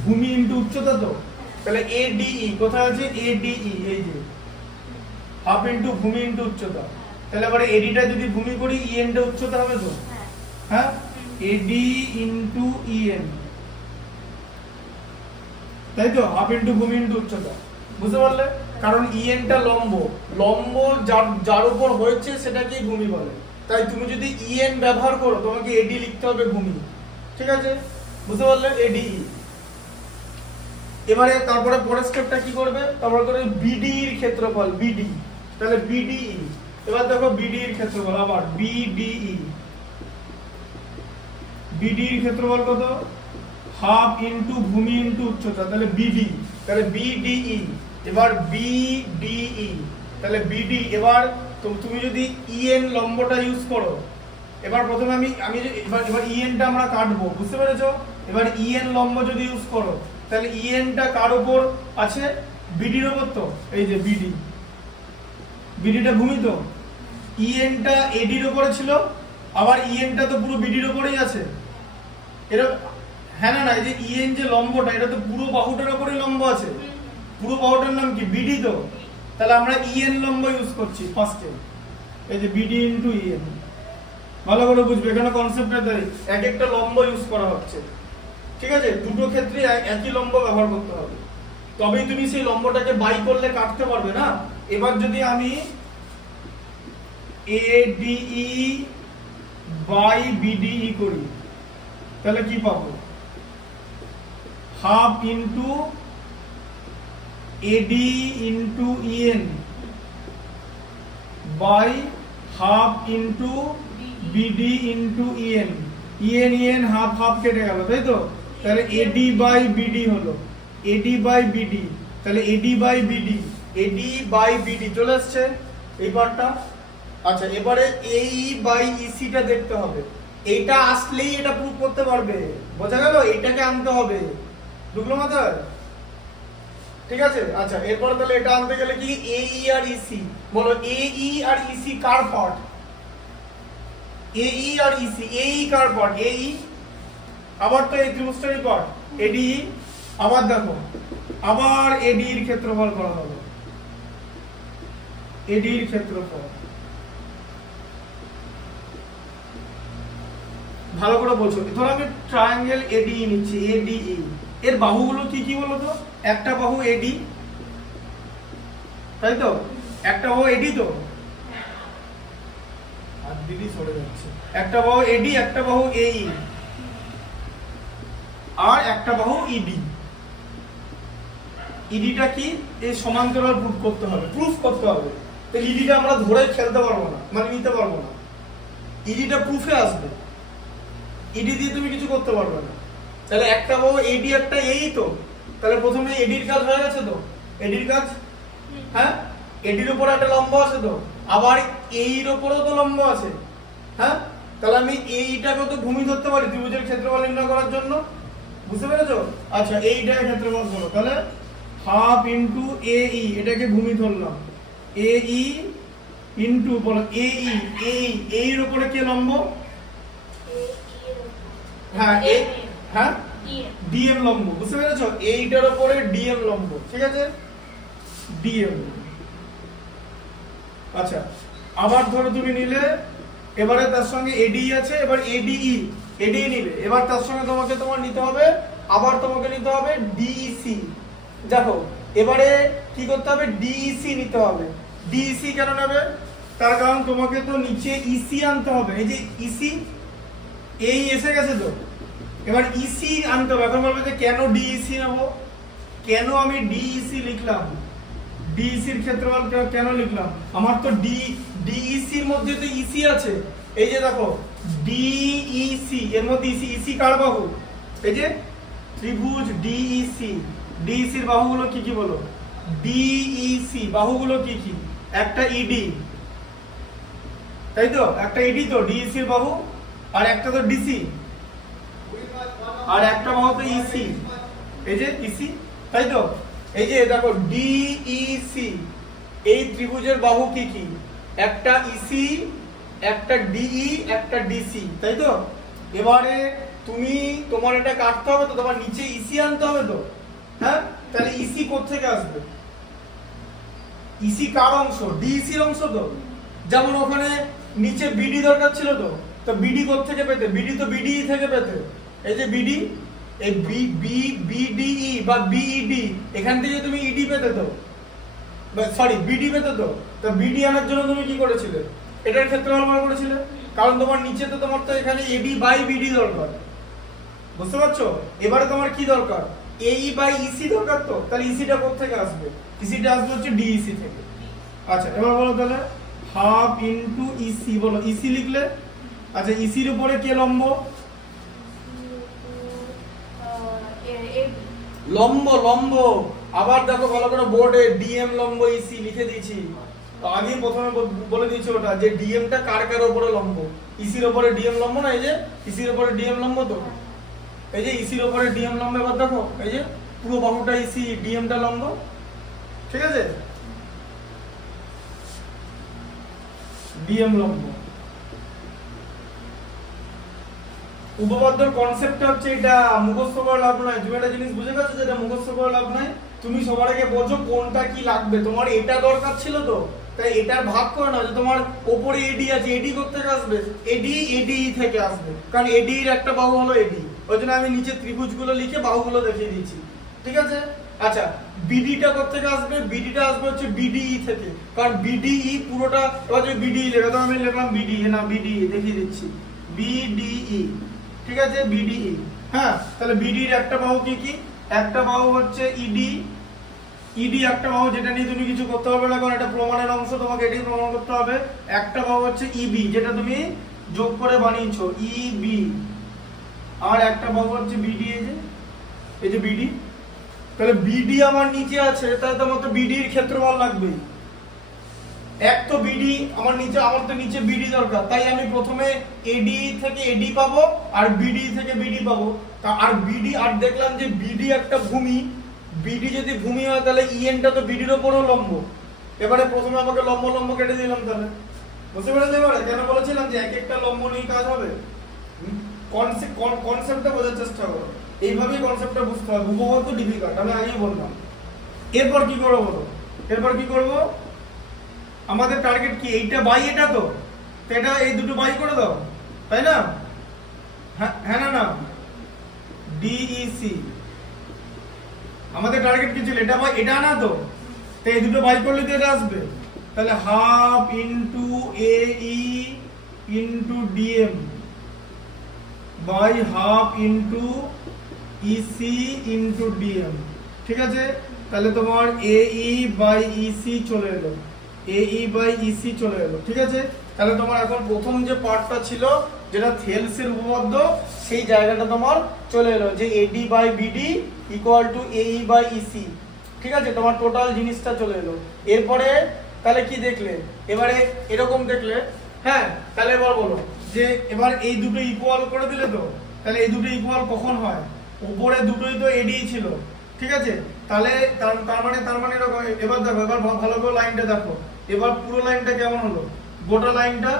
ভূমি ইনটু উচ্চতা, তো তাহলে এডিই কোথায় আছে, এডিই এই যে হাফ ইনটু ভূমি ইনটু উচ্চতা। তাহলে এবারে এডিটা যদি ভূমি করি, ইএনটা উচ্চতা হবে তো, হ্যাঁ, এডি ইনটু ইএন, তাই তো, হাফ ইনটু ভূমি ইনটু উচ্চতা, বুঝতে পারলে? কারণ ইএনটা লম্ব, লম্ব যার উপর হয়েছে সেটাকেই ভূমি বলে। তাই তুমি যদি ইএন ব্যবহার করো, তোমাকে এডি লিখতে হবে ভূমি, ঠিক আছে, বুঝতে পারলে? এডিই। এবারে তারপরে পরের স্টেপটা কি করবে, তারপরে করে বিডি এর ক্ষেত্রফল, বিডি। তাহলে বিডিই, এবার দেখো বিডি এর ক্ষেত্রফল, আবার বিডিই, বিডি এর ক্ষেত্রফল কত, হাফ ইনটু ভূমি ইনটু উচ্চতা, তাহলে বিডি, তাহলে বিডিই। এবার বিডিই, তাহলে বিডি। এবার তুমি যদি ইএন লম্বটা ইউজ করো, এবার প্রথমে আমি এবার ইএনটা আমরা কাটবো, বুঝতে পেরেছো? এবার ইএন লম্ব যদি ইউজ করো, তাহলে ইএনটা কার উপর আছে, বিডির উপর তো, এই যে বিডি, বিডিটা ভূমি তো, ইএনটা এডির উপরে ছিল, আবার ইএনটা তো পুরো বিডির উপরেই আছে, এটা হ্যাঁ না, এই যে ইএন যে লম্বটা, এটা তো পুরো বাহুটার উপরেই লম্ব আছে, পুরো বাহুটার নাম কি, বিডি তো। তাহলে আমরা ইএন লম্ব ইউজ করছি ফার্স্টে, এই যে বিডি ইনটু ইএন, ভালো করে বুঝবে, এখানে কনসেপ্টটা তাই, এক একটা লম্ব ইউজ করা হচ্ছে, ঠিক আছে। দুটো ক্ষেত্রে একই লম্ব ব্যবহার করতে হবে, তবেই তুমি সেই লম্বটাকে বাই করলে কাটতে পারবে না। এবার যদি আমি এডিই বাই বিডিই করি, তাহলে কি পাবো, half into AD into EN by half into BD into EN, EN EN half half কেটে গেল, তাই তো। তাহলে এডি বাই বিডি হলো, এডি বাই বিডি, তাহলে AD by BD, AD by BD চলে আসছে এই পার্টটা। আচ্ছা, এবারে এই বাই ইসিটা দেখতে হবে, এইটা আসলেই এটা প্রুফ করতে পারবে, বোঝা গেল? এইটাকে আনতে হবে, ঢুকলো মাথায়? ঠিক আছে। আচ্ছা এরপর তাহলে এটা আনতে গেলে কি AE আর EC, বলো AE আর EC কার পার্ট? AE আর EC, AE কার পার্ট? AE আবার তো এই ত্রিভুজটারই পার্ট, ADE আবার দেখো আবার AD এর ক্ষেত্রফল করা হবে, AD এর ক্ষেত্রফল ভালো করে বলছো। ধরো আমি ট্রায়াঙ্গেল ADE নিচ্ছি, ADE এর বাহুগুলো কি কি বলো তো? একটা বাহু AD, তাই তো? একটা বাহু AD তো, আর দিদি সরে যাচ্ছে, একটা বাহু AD, একটা বাহু AE আর একটা বাহু ED। EDটা কি? এই সমান্তরাল প্রুফ করতে হবে। তো EDটা আমরা ধরে খেলতে পারবো না, মানে নিতে পারবো না, EDটা প্রুফে আসবে, ED দিয়ে তুমি কিছু করতে পারবে না। তাহলে একটা বাহু AD একটা AE তো, তাহলে প্রথমে AD এর কাজ হয়ে গেছে তো, AD এর কাজ, হ্যাঁ AD এর উপরে একটা লম্ব আছে তো, আবার AE এর উপরেও তো লম্ব আছে, হ্যাঁ তাহলে আমি এইটাকে তো ভূমি ধরতে পারি ত্রিভুজের ক্ষেত্রফল নির্ণয় করার জন্য, বুঝতে পেরেছো? আচ্ছা এইটাকে ক্ষেত্রফল করো, তাহলে হাফ ইনটু AE, এটাকে ভূমি ধরলাম, AE ইনটু বলো AE, এর উপরে কে লম্ব? হ্যাঁ হ্যাঁ DM লম্ব, বুঝতে পেরেছো? এইটার উপরে DM লম্ব, ঠিক আছে, DM। আচ্ছা আবার ধরো তুমি নিলে, এবারে তার সঙ্গে ADE আছে, এবার ADE নিলে, এবার তার সঙ্গে তোমার নিতে হবে, আবার তোমাকে নিতে হবে DEC। দেখো এবারে কি করতে হবে? DEC নিতে হবে। DEC কেন নেবে? তার কারণ তোমাকে তো নিচে EC আনতে হবে, এই যে EC এই এসে গেছে তো, এবার EC আনতে হবে। এখন বলবে যে কেন DEC নেব, কেন আমি DEC লিখলাম, DEC এর ক্ষেত্রফল কেন লিখলাম? আমার তো DEC এর মধ্যে তো EC আছে, এই যে দেখো DEC এর মধ্যে EC কার বাহু? এই যে ত্রিভুজ DEC, DEC এর বাহুগুলো কি কি বলো? DEC বাহুগুলো কি কি? একটা ED, তাই তো, একটা ED তো DEC এর বাহু, আর একটা তো DC, আর একটা বাহু তো EC, এই যে EC, তাই তো? এই যে দেখো DEC এই ত্রিভুজের বাহু কি কি? একটা EC, একটা DE, একটা DC, তাই তো? এবারে তুমি তোমার এটা কাটতে হবে তো, তোমার নিচে EC আনতে হবে তো, হ্যাঁ তাহলে EC কোথা থেকে আসবে? EC কার অংশ? DEC এর অংশ তো। যেমন ওখানে নিচে BD দরকার ছিল তো BD কোথা থেকে পেতে? BD তো BDE থেকে পেতে, এই যে BD, এই BDE বা BED এখান থেকে তুমি ED পেতে তো, সরি BD পেতে তো। তো BD আনার জন্য তুমি কি করেছিলে? এটার ক্ষেত্রফল বার করেছিলে, কারণ তোমার নিচে তো তোমার তো এখানে AD বাই BD দরকার, বুঝতে পারছো? এবারে তোমার কি দরকার? AE বাই EC দরকার তো, তাহলে ECটা কোথা থেকে আসবে? ECটা আসবে হচ্ছে DEC থেকে। আচ্ছা এবার বলো তাহলে হাফ ইনটু EC, বলো EC লিখলে, আচ্ছা EC এর উপরে কে লম্ব? লম্ব। আবার দেখো ভালো করে বোর্ডে DM লম্ব EC লিখে দিয়েছি, আগে প্রথমে বলে দিয়েছি ওটা, যে DM টা কার উপরে লম্ব? EC এর উপরে DM লম্ব না, এই যে EC এর উপরে DM লম্ব তো, এই যে EC এর উপরে DM লম্ব। এবার দেখো এই যে পুরো বাহুটা EC, DM টা লম্ব, ঠিক আছে, DM লম্ব। উপপাদ্যের কনসেপ্টটা হচ্ছে এটা, মুখস্থ করে লাভ নাই। তুমি একটা জিনিস বুঝে গেছো যে এটা মুখস্থ করে লাভ নাই, তুমি সবার আগে বোঝো কোনটা কি লাগবে। তোমার এটা দরকার ছিল তো, তাই এটার ভাগ করে নাও, যে তোমার উপরে AD আছে, AD কোথা থেকে আসবে? ADE থেকে আসবে, কারণ AD এর একটা বাহু হলো AD, ওই জন্য আমি নিচে ত্রিভুজগুলো লিখে বাহুগুলো দেখিয়ে দিয়েছি, ঠিক আছে। আচ্ছা BDটা কোথা থেকে আসবে? BDটা আসবে হচ্ছে BDE থেকে, কারণ BDE পুরোটা, এবার যদি BDE লেখা তো আমি লিখলাম BDE, না BDE দেখিয়ে দিচ্ছি, BDE, ঠিক আছে, BDE। হ্যাঁ তাহলে BD এর একটা বাহু কি কি? একটা বাহু হচ্ছে ED একটা বাহু, যেটা নিয়ে তুমি কিছু করতে হবে না, কারণ এটা প্রমাণের অংশ, তোমাকে এটাই প্রমাণ করতে হবে। একটা বাহু হচ্ছে EB, যেটা তুমি যোগ করে বানিয়েছো EB, আর একটা বাহু হচ্ছে BD, এই যে BD। তাহলে BD আমার নিচে আছে, তাহলে তোমার তো BD এর ক্ষেত্রফল লাগবে। এক তো BD আমার তো নিচে BD দরকার, তাই আমি প্রথমে AD থেকে AD পাবো, আর BD থেকে BD পাবো। আর BD, আর দেখলাম যে BD একটা ভূমি, বিডি যদি ভূমি হয় তাহলে ইএনটা তো বিডির উপরও লম্ব। এবারে প্রথমে আমাকে লম্ব লম্ব কেটে দিলাম, তাহলে বুঝতে পেরেছেন? এবারে কেন বলেছিলাম যে এক একটা লম্ব নিয়ে কাজ হবে? কনসেপ্টটা বোঝার চেষ্টা করো, এইভাবেই কনসেপ্টটা বুঝতে হবে। উপপাদ্য তো ডিফিকাল্ট, আমি আগেই বললাম। এরপর কি করবো বলো? এরপর কি করব? আমাদের টার্গেট কি? এইটা বাই এটা, তো এটা এই দুটো বাই করে দাও, তাই না? হ্যাঁ না না, ডিইসি আমাদের টার্গেট কি ছিল? এটা বাই এটা না, তো এই দুটো বাই করলে তো এটা আসবে। তাহলে half into AE into DM by half into EC into DM, ঠিক আছে? তাহলে তোমার এই বাই ইসি চলে এলো, এই বাই ইসি চলে এলো, ঠিক আছে? তাহলে তোমার এখন প্রথম যে পার্টটা ছিল যেটা থেলসের উপপাদ্য, সেই জায়গাটা তোমার চলে এলো, যে AD by BD equal to AE by EC, ঠিক আছে? তোমার টোটাল জিনিসটা চলে এলো। এরপরে তাহলে কি দেখলে? এবারে এরকম দেখলে, হ্যাঁ? তাহলে এবার বলো যে এবার এই দুটো ইকুয়াল করে দিলে, তো তাহলে এই দুটো ইকুয়াল কখন হয়? উপরে দুটোই তো এডি ছিল, ঠিক আছে? তাহলে তার মানে এরকম। এবার দেখো, এবার ভালো করে লাইনটা দেখো, এবার পুরো লাইনটা কেমন হলো? গোটা লাইনটা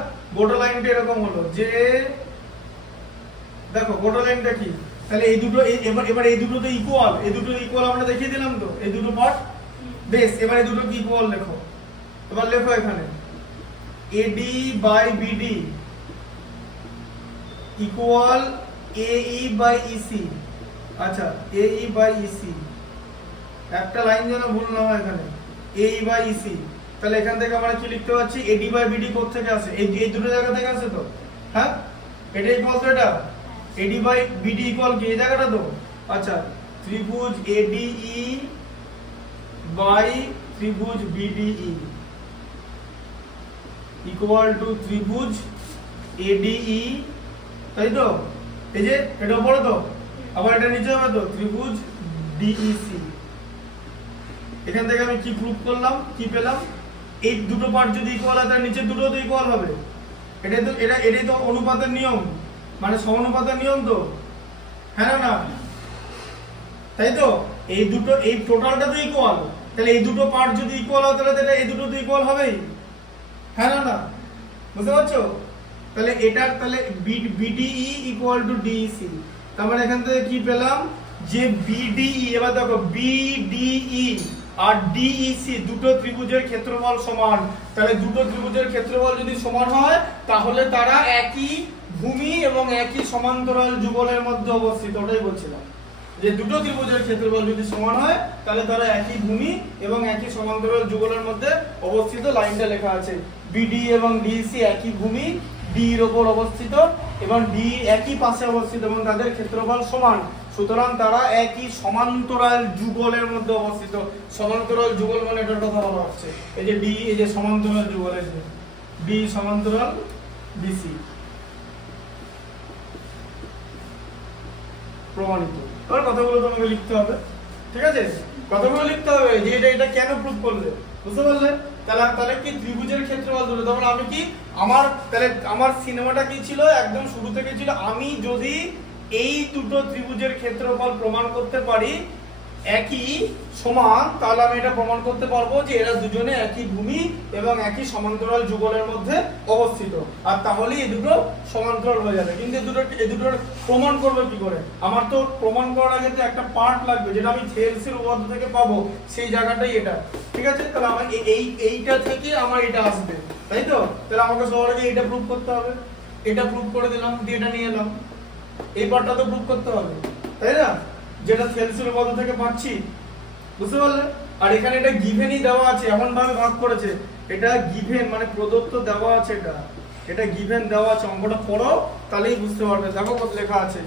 এরকম হলো যে, দেখো গোটা লাইনটা কি? তাহলে এই দুটো এবার এই দুটো তো ইকুয়াল, এই দুটো ইকুয়াল আমরা দেখিয়ে দিলাম, তো এই দুটো পার্ট বেশ। এবার এই দুটো কি ইকুয়াল লেখো, এবার লেখো এখানে এডি বাই বিডি ইকুয়াল এই বাই ইসি। আচ্ছা, এই বাই ইসি, একটা লাইন যেন ভুল না হয় এখানে, এই বাই ইসি। তাহলে এখান থেকে আমরা কি লিখতে পাচ্ছি? এডি বাই বিডি কোথা থেকে আসে? এই দুটো জায়গা থেকে আসে, তো হ্যাঁ, এটা ইকুয়াল তো এটা এডি বাই বিডি ইকুয়াল কি এই জায়গাটা, তো আচ্ছা, ত্রিভুজ এডিই বাই ত্রিভুজ বিডিই ইকুয়াল টু ত্রিভুজ এডিই, তাই তো? এই যে এটা উপরে, তো আবার এটা নিচে হবে, তো ত্রিভুজ ডিইসি। এখান থেকে আমি কি প্রুফ করলাম, কি পেলাম? এই দুটো পার্ট যদি ইকুয়াল হয় তাহলে নিচের দুটো তো ইকুয়াল হবে। এটাই তো অনুপাতের নিয়ম, মানে সমানুপাতের নিয়ম, তো হ্যাঁ না? তাই তো? এই দুটো, এই টোটালটা তো ইকুয়াল, তাহলে এই দুটো পার্ট যদি ইকুয়াল হয় তাহলে এই দুটো তো ইকুয়াল হবেই, হ্যাঁ না? বুঝতে পারছো? তাহলে এটার তাহলে বিডিই ইকুয়াল টু ডিইসি। তার মানে এখান থেকে কি পেলাম? যে বিডিই, এবার দেখো বিডিই আর ডিইসি দুটো ত্রিভুজের ক্ষেত্রফল সমান। তাহলে দুটো ত্রিভুজের ক্ষেত্রফল যদি সমান হয় তাহলে তারা একই ভূমি এবং একই সমান্তরাল যুগলের মধ্যে অবস্থিত। ওটাই বলছিলাম, যে দুটো ত্রিভুজের ক্ষেত্রফল যদি সমান হয় তাহলে তারা একই ভূমি এবং একই সমান্তরাল যুগলের মধ্যে অবস্থিত। লাইনটা লেখা আছে, বিডি এবং ডিইসি একই ভূমি, ডি এর উপর অবস্থিত এবং ডি একই পাশে অবস্থিত এবং তাদের ক্ষেত্রফল সমান, সুতরাং তারা একই সমান্তরাল যুগলের মধ্যে অবস্থিত। সমান্তরাল যুগল মানে এটার কথা বলা হচ্ছে, এই যে ডি, এই যে সমান্তরাল যুগল, এই যে ডি সমান্তরাল বিসি, প্রমাণিত। এবার কথাগুলো তোমাকে লিখতে হবে, ঠিক আছে? কথাগুলো লিখতে হবে যে এটা কেন প্রুফ করলে, বুঝতে পারলে? তাহলে কি ত্রিভুজের ক্ষেত্রফল দুটো। তখন আমি কি আমার সিনেমাটা কি ছিল? একদম শুরু থেকে ছিল, আমি যদি এই দুটো ত্রিভুজের ক্ষেত্রফল প্রমাণ করতে পারি একই সমান, তাহলে আমি এটা প্রমাণ করতে পারবো যে এরা দুজনে একই ভূমি এবং একই সমান্তরাল যুগলের মধ্যে অবস্থিত, আর তাহলে এই দুটো সমান্তরাল হয়ে যাবে। কিন্তু এই দুটোর প্রমাণ করবো কি করে? আমার তো প্রমাণ করার আগে তো একটা পার্ট লাগবে, যেটা আমি থেলসের উপপাদ্য থেকে পাবো, সেই জায়গাটাই এটা, ঠিক আছে? তাহলে আমার এইটা থেকে আমার এটা আসবে, তাই তো? তাহলে আমাকে সবার আগে এটা প্রুফ করতে হবে। এটা প্রুফ করে দিলাম, দিয়ে এটা নিয়ে এলাম। এই পার্টটা তো প্রুফ করতে হবে, তাই না? যেটা থেলসের উপপাদ্য থেকে পাচ্ছি, বুঝতে পারলে? আর এখানে এটা গিভেনই দেওয়া আছে, এমন ভাবে ভাগ করেছে, এটা গিভেন মানে প্রদত্ত দেওয়া আছে, এটা গিভেন দেওয়া আছে। অঙ্কটা পড়ো তাহলেই বুঝতে পারবে। দেখো কত লেখা আছে,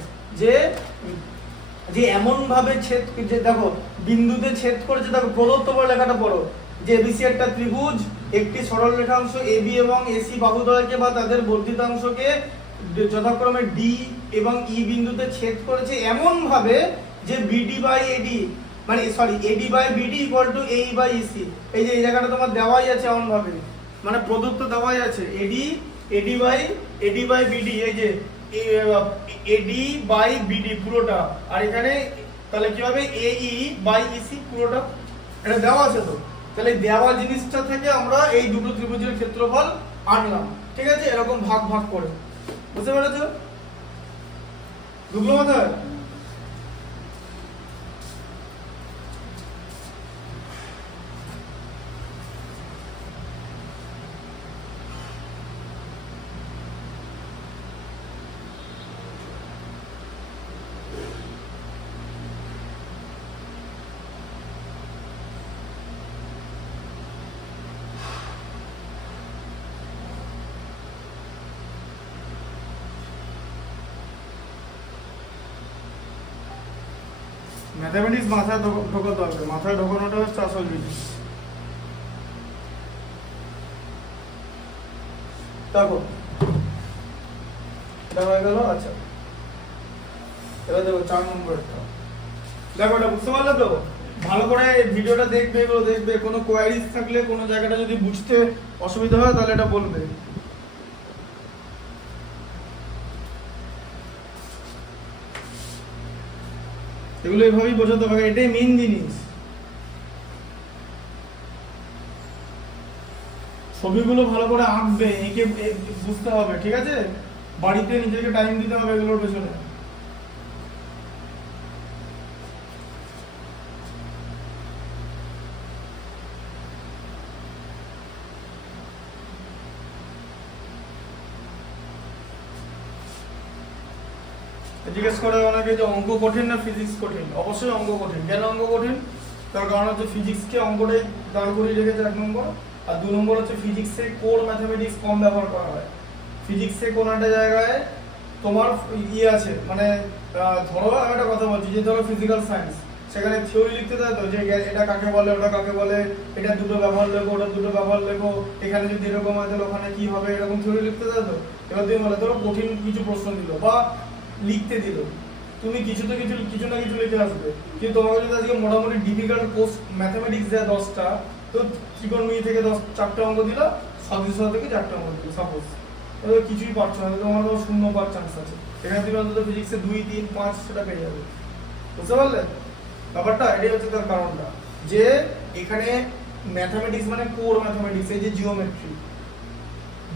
যে এমন ভাবে ছেদ, যে দেখো বিন্দুতে ছেদ করেছে, দেখো প্রদত্ত বলে লেখাটা পড়ো, যে এবিসি একটা ত্রিভুজ, একটি সরল রেখাংশ এবি এবং এসি বাহুদ্বয়কে বা তাদের বর্ধিতাংশকে যথাক্রমে ডি এবং ই বিন্দুতে ছেদ করেছে এমন ভাবে যে বিডি বাই এডি, মানে sorry AD by BD equal to AE by EC. এই যে এই জায়গাটা তোমার দেওয়াই আছে এমন ভাবে, মানে প্রদত্ত দেওয়াই আছে এডি বাই বিডি, এই যে এডি বাই বিডি পুরোটা, আর এখানে তাহলে কি হবে AE বাই EC পুরোটা, এটা দেওয়া আছে তো। তাহলে দেওয়া জিনিসটা থেকে আমরা এই দুটো ত্রিভুজের ক্ষেত্রফল আনলাম, ঠিক আছে, এরকম ভাগ ভাগ করে। বুঝতে পেরেছো? ঢুকলো মাথায়? ম্যাথমেটিক্স মাথায় ঢোকাতে হবে, মাথায় ঢোকানোটা হচ্ছে আসল জিনিস। দেখো এটা হয়ে গেল। আচ্ছা এবার দেখো 4 নম্বরটা, দেখো এটা বুঝতে পারলে তো? ভালো করে ভিডিওটা দেখবে, এগুলো দেখবে, কোনো কোয়ারিজ থাকলে কোনো জায়গাটা যদি বুঝতে অসুবিধা হয় তাহলে এটা বলবে। এগুলো এইভাবেই বোঝাতে হবে, এটাই মেইন জিনিস। ছবিগুলো ভালো করে আঁকবে, এঁকে বুঝতে হবে, ঠিক আছে? বাড়িতে নিজেকে টাইম দিতে হবে এগুলোর পেছনে। জিজ্ঞেস করে অনেকে যে অঙ্ক কঠিন না ফিজিক্স কঠিন। অবশ্যই অঙ্ক কঠিন। কেন অঙ্ক কঠিন? তার কারণ হচ্ছে ফিজিক্সকে অঙ্কটাই দাঁড় করিয়ে রেখেছে 1 নম্বর, আর 2 নম্বর হচ্ছে ফিজিক্সে কোর ম্যাথমেটিক্স কম ব্যবহার করা হয়। ফিজিক্সে কোন একটা জায়গায় তোমার আছে, মানে ধরো আমি একটা কথা বলছি, যে ধরো ফিজিক্যাল সায়েন্স, সেখানে থিওরি লিখতে দেয় তো, যে এটা কাকে বলে, ওটা কাকে বলে, এটা দুটো ব্যবহার লেখো, ওটা দুটো ব্যবহার লেখো, এখানে যদি এরকম হয় তাহলে ওখানে কি হবে, এরকম থিওরি লিখতে দেয় তো। এবার তুমি বলে ধরো কঠিন কিছু প্রশ্ন দিল বা লিখতে দিল, তুমি কিছু না কিছু লিখে আসবে। কিন্তু তোমাকে যদি আজকে মোটামুটি ডিফিকাল্ট কোর্স ম্যাথমেটিক্স দেয় 10টা, তো ত্রিকোণমিতি থেকে 4টে অঙ্ক দিল, সদৃশ্য থেকে 4টে অঙ্ক দিল, সাপোজ কিছুই পারছো না, তোমার 0 পাওয়ার চান্স আছে। এখানে তুমি অন্তত ফিজিক্সে 2, 3, 5 সেটা পেয়ে যাবে। বুঝতে পারলে ব্যাপারটা? এটাই হচ্ছে তার কারণটা, যে এখানে ম্যাথমেটিক্স মানে কোর ম্যাথমেটিক্স, এই যে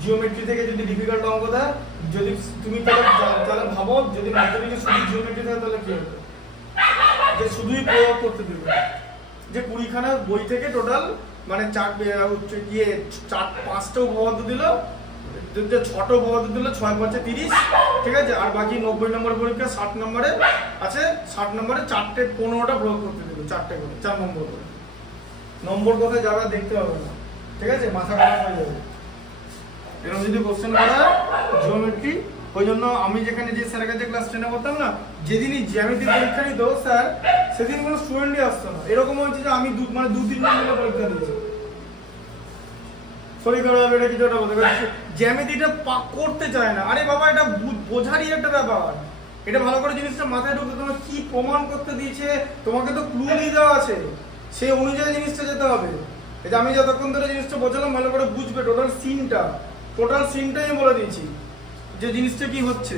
জিওমেট্রি থেকে যদি ডিফিকাল্ট অঙ্ক দেয়, যদি তুমি তাহলে ভাবো, যদি ম্যাথমেটিক্সে শুধু জিওমেট্রি থাকে তাহলে কি হবে? যে শুধুই প্রয়োগ করতে দিবে, যে 20খানা বই থেকে টোটাল মানে 5টা উপপাদ্য দিল, 6টা উপপাদ্য দিল, 6 × 5 = 30, ঠিক আছে? আর বাকি 90 নম্বর পরীক্ষা 60 নম্বরে আছে, 60 নম্বরে 15টা প্রয়োগ করতে দিল, 4টে করে, 4 নম্বর করে। নম্বর কোথায় যাবে দেখতে হবে না, ঠিক আছে? মাথা খারাপ হয়ে যাবে এরকম যদি কোশ্চেন করা জিওমেট্রি। ওই জন্য আমি যেখানে যে স্যারের কাছে ক্লাস 10-এ পড়তাম না, যেদিনই জ্যামিতি পরীক্ষা নিত স্যার, সেদিন কোনো স্টুডেন্টই আসতো না। এরকম হচ্ছে যে আমি 2-3 দিন পরীক্ষা দিয়েছি, সরি করা হবে, এটা কিছু একটা বলতে পারছি, জ্যামিতিটা করতে চায় না। আরে বাবা, এটা বোঝারই একটা ব্যাপার, এটা ভালো করে জিনিসটা মাথায় ঢুকতে, তোমাকে কি প্রমাণ করতে দিয়েছে, তোমাকে তো ক্লু দিয়ে দেওয়া আছে, সেই অনুযায়ী জিনিসটা যেতে হবে। এটা আমি যতক্ষণ ধরে জিনিসটা বোঝালাম, ভালো করে বুঝবে টোটাল সিনটাই আমি বলে দিয়েছি যে জিনিসটা কি হচ্ছে।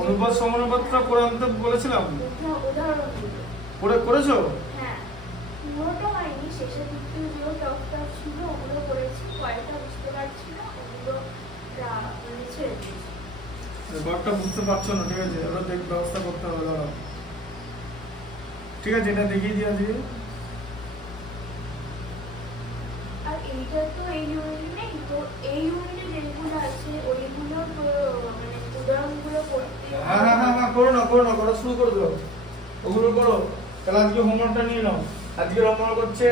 অনুপাত সমানুপাতটা করে আনতে বলেছিলাম, করেছো? হ্যাঁ, পুরোটা হয়নি, শেষের দিকটা যেগুলো টপ ছিল ওগুলো করেছি, কয়েকটা বুঝতে পারছি না, ওগুলো ছেড়ে দিয়েছি। ব্যাপারটা বুঝতে পারছো না, ঠিক আছে? ওটা ব্যবস্থা করতে হবে, দাঁড়াও, ঠিক আছে? এটা দেখিয়ে দিয়ে আজকে। আর এইটা তো এই ইউনিটে নেই, তো এই ইউনিটে যেগুলো আছে ওইগুলো মানে উদাহরণগুলো করতে। হ্যাঁ, করো, শুরু করে দাও, ওগুলো করো। তাহলে আজকে হোমওয়ার্কটা নিয়ে নাও। আজকে হোমওয়ার্ক হচ্ছে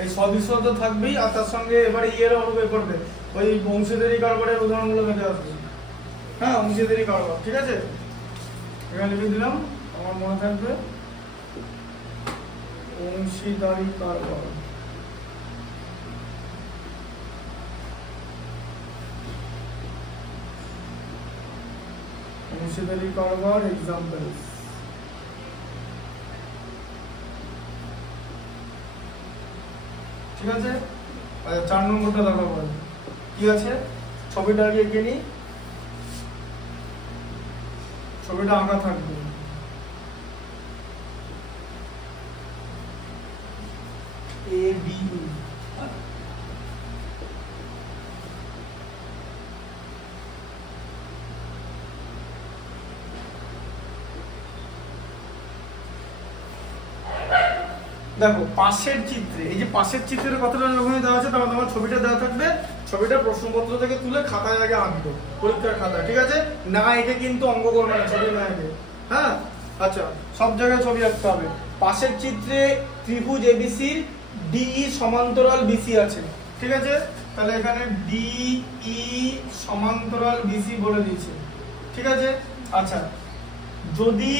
এই সদৃশ্য তো থাকবেই, আর তার সঙ্গে এবারে অনুভব করবে, ওই অংশীদারি কারবারের উদাহরণগুলো বেঁধে আসবে। হ্যাঁ, অংশীদারি কারবার, ঠিক আছে? এখানে লিখে দিলাম, আমার মনে থাকবে, অংশীদারি কারবার। অংশীদারি কারবার এক্সাম্পলস। ঠিক আছে। আচ্ছা 4 নম্বরটা দেখো বল কি আছে, ছবিটা আগে এঁকে নি, ছবিটা আঁকা থাকবে। এ বি দেখো পাশের চিত্রে, এই যে পাশের চিত্রের কথাটা যখনই দেওয়া আছে তখন তোমার ছবিটা দেওয়া থাকবে, ছবিটা প্রশ্নপত্র থেকে তুলে খাতায় আগে আঁকবো, পরীক্ষার খাতায়, ঠিক আছে। না একে কিন্তু অঙ্ক করবে না, ছবি না একে, হ্যাঁ। আচ্ছা সব জায়গায় ছবি আঁকতে হবে। পাশের চিত্রে ত্রিভুজ এবিসির ডিই সমান্তরাল বিসি আছে, ঠিক আছে। তাহলে এখানে ডিই সমান্তরাল বিসি বলে দিয়েছে, ঠিক আছে। আচ্ছা যদি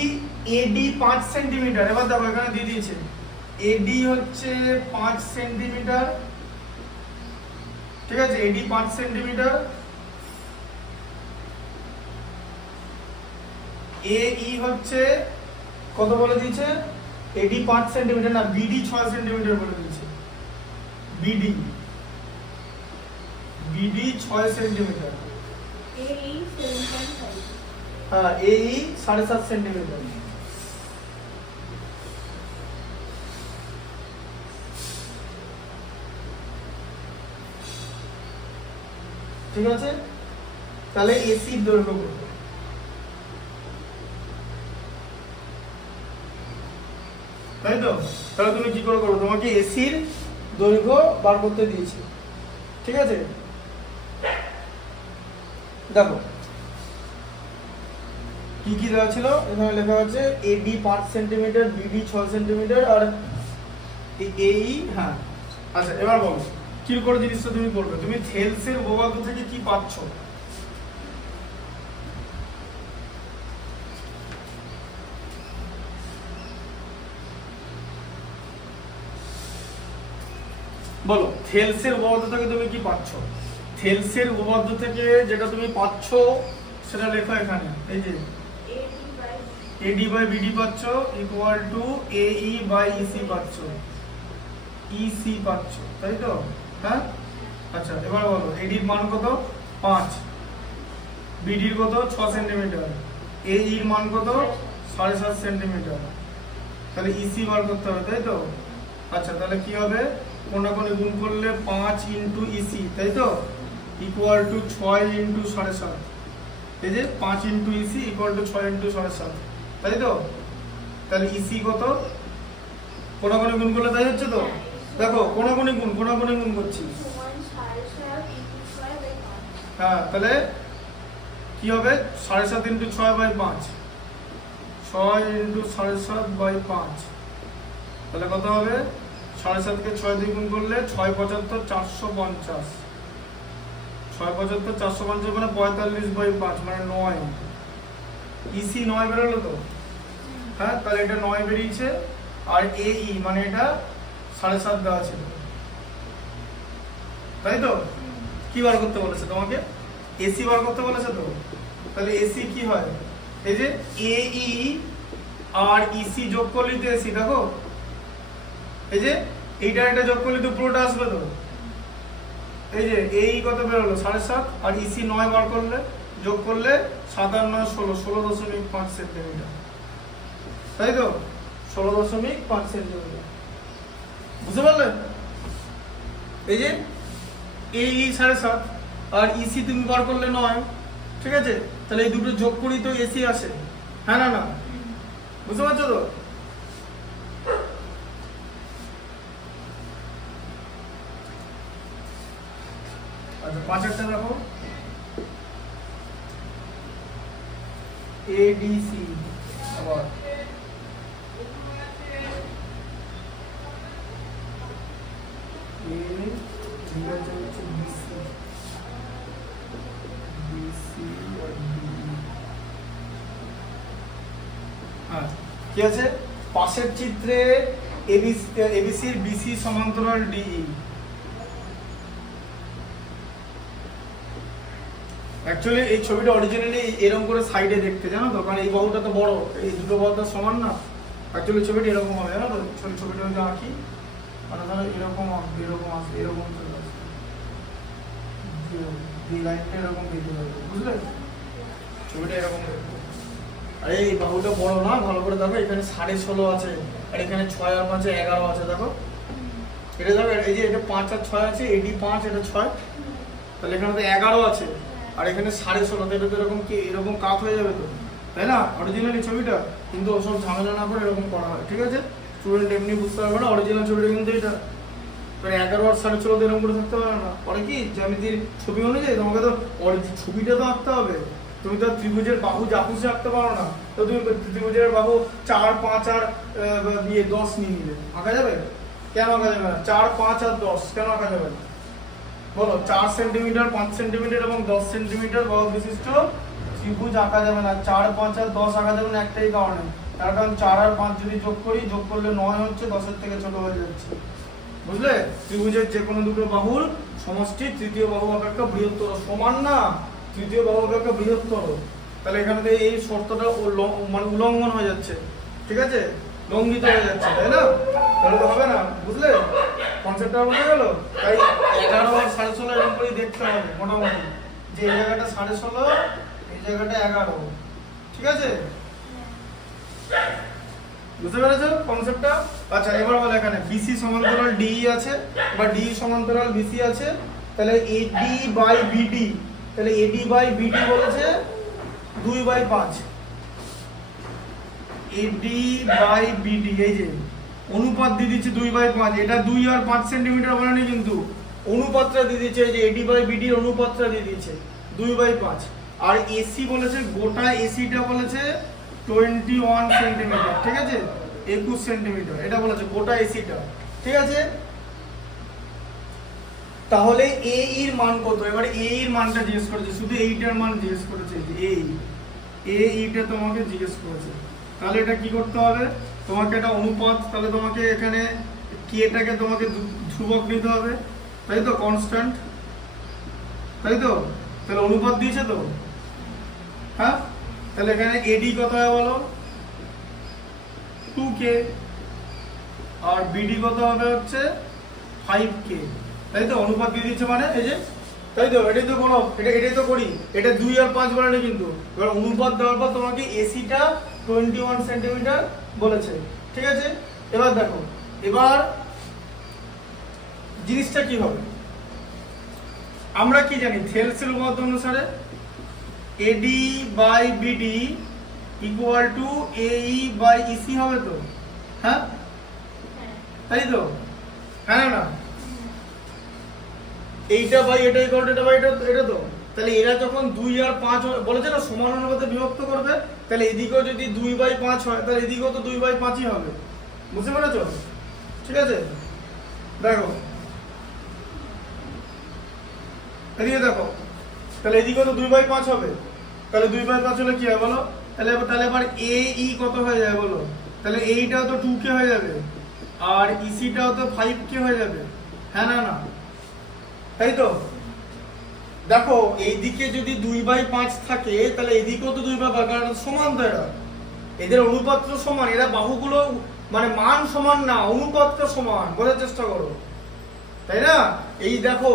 এডি 5 সেন্টিমিটার, এবার দেখো এখানে দিয়ে দিয়েছে এডি হচ্ছে 5 সেন্টিমিটার, ঠিক আছে। এডি 5 সেন্টিমিটার, এই হচ্ছে কত বলে দিয়েছে, এডি 5 সেন্টিমিটার না, বিডি 6 সেন্টিমিটার বলে দিয়েছে, বিডি 6 সেন্টিমিটার, এই 7.5, হ্যাঁ এই 7.5 সেন্টিমিটার, ঠিক আছে। তাহলে এসির দৈর্ঘ্য কত, তাই তো। তাহলে তুমি কি করে করো, তোমাকে এসির দৈর্ঘ্য বার করতে দিয়েছি, ঠিক আছে। দেখো কি কি দেওয়া ছিল, এখানে লেখা আছে এডি 5 সেন্টিমিটার, বিডি 6 সেন্টিমিটার আর এই, হ্যাঁ। আচ্ছা এবার বলো কি করে জিনিসটা তুমি করবে, তুমি থেলসের উপপাদ্য থেকে কি পাচ্ছ, বলো থেলসের উপপাদ্য থেকে তুমি কি পাচ্ছ। থেলসের উপপাদ্য থেকে যেটা তুমি পাচ্ছ সেটা লেখো এখানে, এই যে এডি বাই বিডি পাচ্ছ equal to AE by EC পাচ্ছ, ইসি পাচ্ছ, তাই তো, হ্যাঁ। আচ্ছা এবার বলো এডির মান কত 5, বিডির কত 6 সেন্টিমিটার, এইর মান কত 7.5 সেন্টিমিটার, তাহলে ইসি বার করতে হবে, তাই তো। আচ্ছা তাহলে কি হবে, কোনাকুনি গুণ করলে 5 ইন্টু ইসি, তাই তো, ইকুয়াল টু 6 ইন্টু 7.5, এই যে 5 into EC equal to 6 into 7.5, তাই তো। তাহলে ইসি কত, কোনাকুনি গুণ করলে তাই হচ্ছে তো, দেখো কোনাকুনি গুণ করছি, হ্যাঁ। তাহলে কি হবে 7.5 ইন্টু 6 বাই 5, 6 ইন্টু 7.5 বাই 5, তাহলে কত হবে 7.5 কে 6 দিয়ে গুণ করলে 6 75 450, 6 75 450 মানে 45 বাই 5 মানে 9, ইসি 9 বেরোলো তো, হ্যাঁ। তাহলে এটা 9 বেরিয়েছে, আর এই মানে এটা 7.5 দেওয়া ছিল, তাই তো। কি বার করতে বলেছে তোমাকে, এসি বার করতে বলেছে তো। তাহলে এসি কি হয়, এই যে এই আর ইসি যোগ করলে তো এসি, দেখো এই যে এইটা এটা যোগ করলে তো পুরোটা আসবে তো, এই যে এই কত বেরোলো 7.5 আর ইসি 9 বার করলে যোগ করলে 7 আর 9 16, 16.5 সেন্টিমিটার, তাই তো, 16.5 সেন্টিমিটার, বুঝতে পারলে। এই যে এই 7.5 আর ইসি তুমি বার করলে 9, ঠিক আছে। তাহলে এই দুটো যোগ করি তো এসি আসে, হ্যাঁ না না, বুঝতে পারছো তো। আচ্ছা 5টা দেখো, এডিসি আবার কি আছে, পাশের চিত্রে এবিসির বিসি সমান্তরাল ডিই। অ্যাকচুয়ালি এই ছবিটা অরিজিনালি এরকম করে সাইডে দেখতে, জানো তো, কারণ এই বাহুটা তো বড়, এই দুটো বাহুটা সমান না, অ্যাকচুয়ালি ছবিটা এরকম হবে, জানো তো। ছবিটা যদি আঁকি মানে ধরো এরকম এরকম আসবে, এরকম চলে আসবে, এই লাইনটা এরকম দেখতে পাবে, বুঝলে? ছবিটা এরকম দেখতে। আর এই বাহুটা বড় না, ভালো করে দেখো, এখানে 16.5 আছে, আর এখানে 6 আর 5 11 আছে, দেখো এটা দেখো, এই যে এটা 5 আর 6 আছে, এডি 5 এটা 6, তাহলে এখানে তো 11 আছে, আর এখানে 16.5, এটা তো এরকম কি এরকম কাট হয়ে যাবে তো, তাই না? অরিজিনালি ছবিটা কিন্তু ওসব ঝামেলা না করে এরকম করা হয়, ঠিক আছে? স্টুডেন্ট এমনি বুঝতে পারবে না অরিজিনাল ছবিটা কিন্তু এটা 11 আর 16.5 এরকম করে থাকতে পারে না। পরে কি জ্যামিতির ছবি অনুযায়ী তোমাকে তো ছবিটা তো আঁকতে হবে, তুমি তো ত্রিভুজের বাহু যা খুশি আঁকতে পারো না, তো তুমি ত্রিভুজের বাহু 4 5 আর 10 নিয়ে নিলে আঁকা যাবে? কেন আঁকা যাবে না? 4 5 আর 10 কেন আঁকা যাবে না বলো? 4 সেন্টিমিটার 5 সেন্টিমিটার এবং 10 সেন্টিমিটার বাহু বিশিষ্ট ত্রিভুজ আঁকা যাবে না, 4 5 আর 10 আঁকা যাবে না একটাই কারণে, তার কারণ 4 আর 5 যদি যোগ করি, যোগ করলে 9 হচ্ছে, 10 এর থেকে ছোট হয়ে যাচ্ছে, বুঝলে? ত্রিভুজের যে কোনো দুটো বাহুর সমষ্টি তৃতীয় বাহু অপেক্ষা বৃহত্তর, সমান না, তৃতীয় বাহু অপেক্ষা বৃহত্তর, তাহলে এখানে এই শর্তটা মানে উল্লঙ্ঘন হয়ে যাচ্ছে, ঠিক আছে? লঙ্ঘিত হয়ে যাচ্ছে, তাই না? তাহলে তো হবে না, বুঝলে? কনসেপ্টটা বুঝে গেল? তাই 11 আর 16.5 এরকম করে দেখতে হবে মোটামুটি, যে এই জায়গাটা 16.5, এই জায়গাটা 11, ঠিক আছে? বুঝতে পেরেছো কনসেপ্টটা? আচ্ছা, এবার বলো এখানে BC সমান্তরাল DE আছে বা DE সমান্তরাল BC আছে, তাহলে AD বাই BD, তাহলে AD বাই BD বলেছে 2/5, AD বাই BD, এই যে অনুপাত দিয়ে দিচ্ছে 2/5, এটা 2 আর 5 সেন্টিমিটার বলেনি কিন্তু, অনুপাতটা দিয়ে দিচ্ছে, এই যে AD বাই BD এর অনুপাতটা দিয়ে দিচ্ছে 2/5, আর AC বলেছে, গোটা ACটা বলেছে 21 সেন্টিমিটার, ঠিক আছে? 21 সেন্টিমিটার এটা বলেছে গোটা এসিটা, ঠিক আছে? তাহলে এ এর মান কত? এবারে এ এর মানটা জিজ্ঞেস করেছে, শুধু এইটার মান জিজ্ঞেস করেছে, যে এইটা তোমাকে জিজ্ঞেস করেছে, তাহলে এটা কি করতে হবে? তোমাকে এটা অনুপাত, তাহলে তোমাকে এখানে কেটাকে তোমাকে ধ্রুবক নিতে হবে, তাই তো? কনস্ট্যান্ট, তাই তো? তাহলে অনুপাত দিয়েছে তো, হ্যাঁ? তাহলে এখানে এডি কত হয় বলো? 2k, আর বিডি কত হবে হচ্ছে 5k, তাই তো? অনুপাত দিয়ে দিচ্ছে মানে এই যে, তাই তো? এটাই তো করো, এটাই তো করি, এটা 2 আর 5 বলেনি কিন্তু, এবার অনুপাত দেওয়ার পর তোমাকে এসিটা 21 সেন্টিমিটার বলেছে, ঠিক আছে? এবার দেখো, এবার জিনিসটা কি হবে? আমরা কি জানি থেলসের উপপাদ্য অনুসারে AD by BD equal to AE by EC হবে তো, হ্যাঁ? তাই তো, হ্যাঁ না? এইটা বাই এটা ইকুয়াল টু এটা বাই এটা তো, তাহলে এরা যখন 2 আর 5 বলেছে না সমান অনুপাতে বিভক্ত করবে, তাহলে এদিকেও যদি 2/5 হয়, তাহলে এদিকেও তো 2/5ই হবে, বুঝতে পেরেছো? ঠিক আছে, দেখো এদিকে দেখো, তাহলে এদিকেও তো 2/5 হবে, তাহলে 2/5 হলে কি হয় বলো? তাহলে এবার AE কত হয়ে যাবে বলো? তাহলে এইটাও তো 2k হয়ে যাবে, আর ECটাও তো 5k হয়ে যাবে, হ্যাঁ না না? তাই তো? দেখো এইদিকে যদি 2/5 থাকে, তাহলে এদিকেও তো 2/5, কারণ সমান তো, এরা এদের অনুপাত সমান, এরা বাহুগুলো মানে মান সমান না, অনুপাত সমান, বোঝার চেষ্টা করো, তাই না? এই দেখো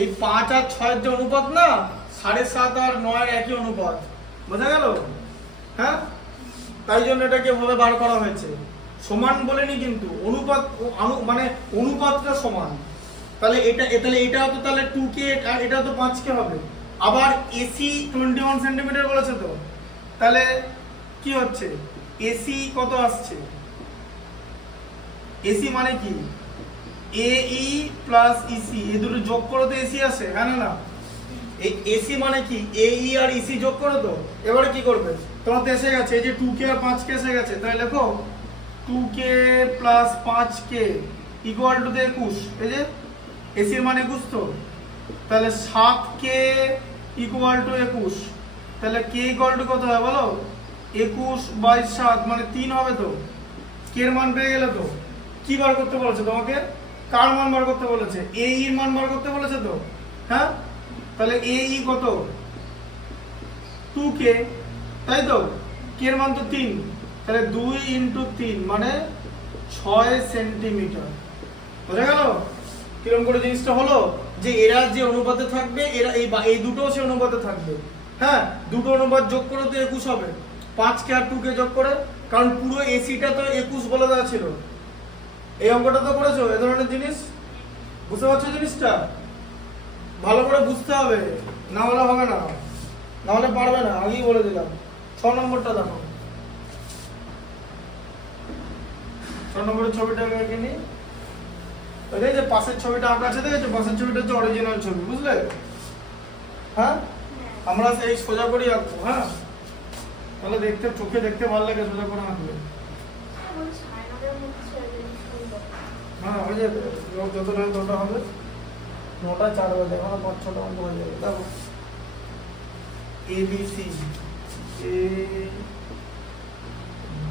এই 5 আর 6 যে অনুপাত না, 7.5 আর 9 একই অনুপাত, বোঝা গেল? হ্যাঁ, তাই জন্য এটাকে ভাবে বার করা হয়েছে, সমান বলেনি কিন্তু, অনুপাত মানে অনুপাতটা সমান, তাহলে এটাও তো তাহলে 2k আর এটাও তো 5k হবে, আবার এসি 21 সেন্টিমিটার বলেছে তো, তাহলে কি হচ্ছে? এসি কত আসছে? এসি মানে কি? AE প্লাস EC, এই দুটো যোগ করে তো এসি আসে, হ্যাঁ না? এই এসি মানে কি? AE আর EC যোগ করে তো, এবারে কি করবে? তোমার তো এসে গেছে, এই যে 2k আর 5k এসে গেছে, তাই লেখো 2k plus 5k equal to 21, এই যে এসির মান 21 তো, তাহলে 7k ইকুয়াল টু 21, তাহলে k ইকুয়াল টু কত হয় বলো? 21/7 মানে 3 হবে তো, k এর মান পেয়ে গেলে তো। কি বার করতে বলেছে তোমাকে? কার মান বার করতে বলেছে? AE এর মান বার করতে বলেছে তো, হ্যাঁ? তাহলে AE কত? 2k, তাই তো? k এর মান তো 3, তাহলে 2 × 3 মানে 6 সেন্টিমিটার, বোঝা গেল কিরকম করে জিনিসটা হলো, যে এরা যে অনুপাতে থাকবে এরা এই দুটো সে অনুপাতে থাকবে। হ্যাঁ, দুটো অনুপাত যোগ করে তো 21 হবে, 5 কে আর 2 কে যোগ করে, কারণ পুরো এসিটা তো 21 বলে দেওয়া ছিল। এই অঙ্কটা তো করেছো, এই ধরনের জিনিস বুঝতে পারছো জিনিসটা? ভালো করে বুঝতে হবে, না হলে হবে না, না হলে পারবে না, আগেই বলে দিলাম। 6 নম্বরটা দেখো, 6 নম্বরের ছবিটা এঁকে নি। ওই যে পাশের ছবিটা আঁকা আছে দেখেছো, পাশের ছবিটা হচ্ছে অরিজিনাল ছবি, বুঝলে? হ্যাঁ, আমরা সেই সোজা করেই আঁকবো। হ্যাঁ, তাহলে দেখতে চোখে দেখতে ভালো লাগে সোজা করে আঁকলে। হ্যাঁ, হয়ে যাবে, যত টাইম ততটা হবে। 9টা 4 বাজে, এখন 5-6টা অঙ্ক হয়ে যাবে। দেখো A B C, A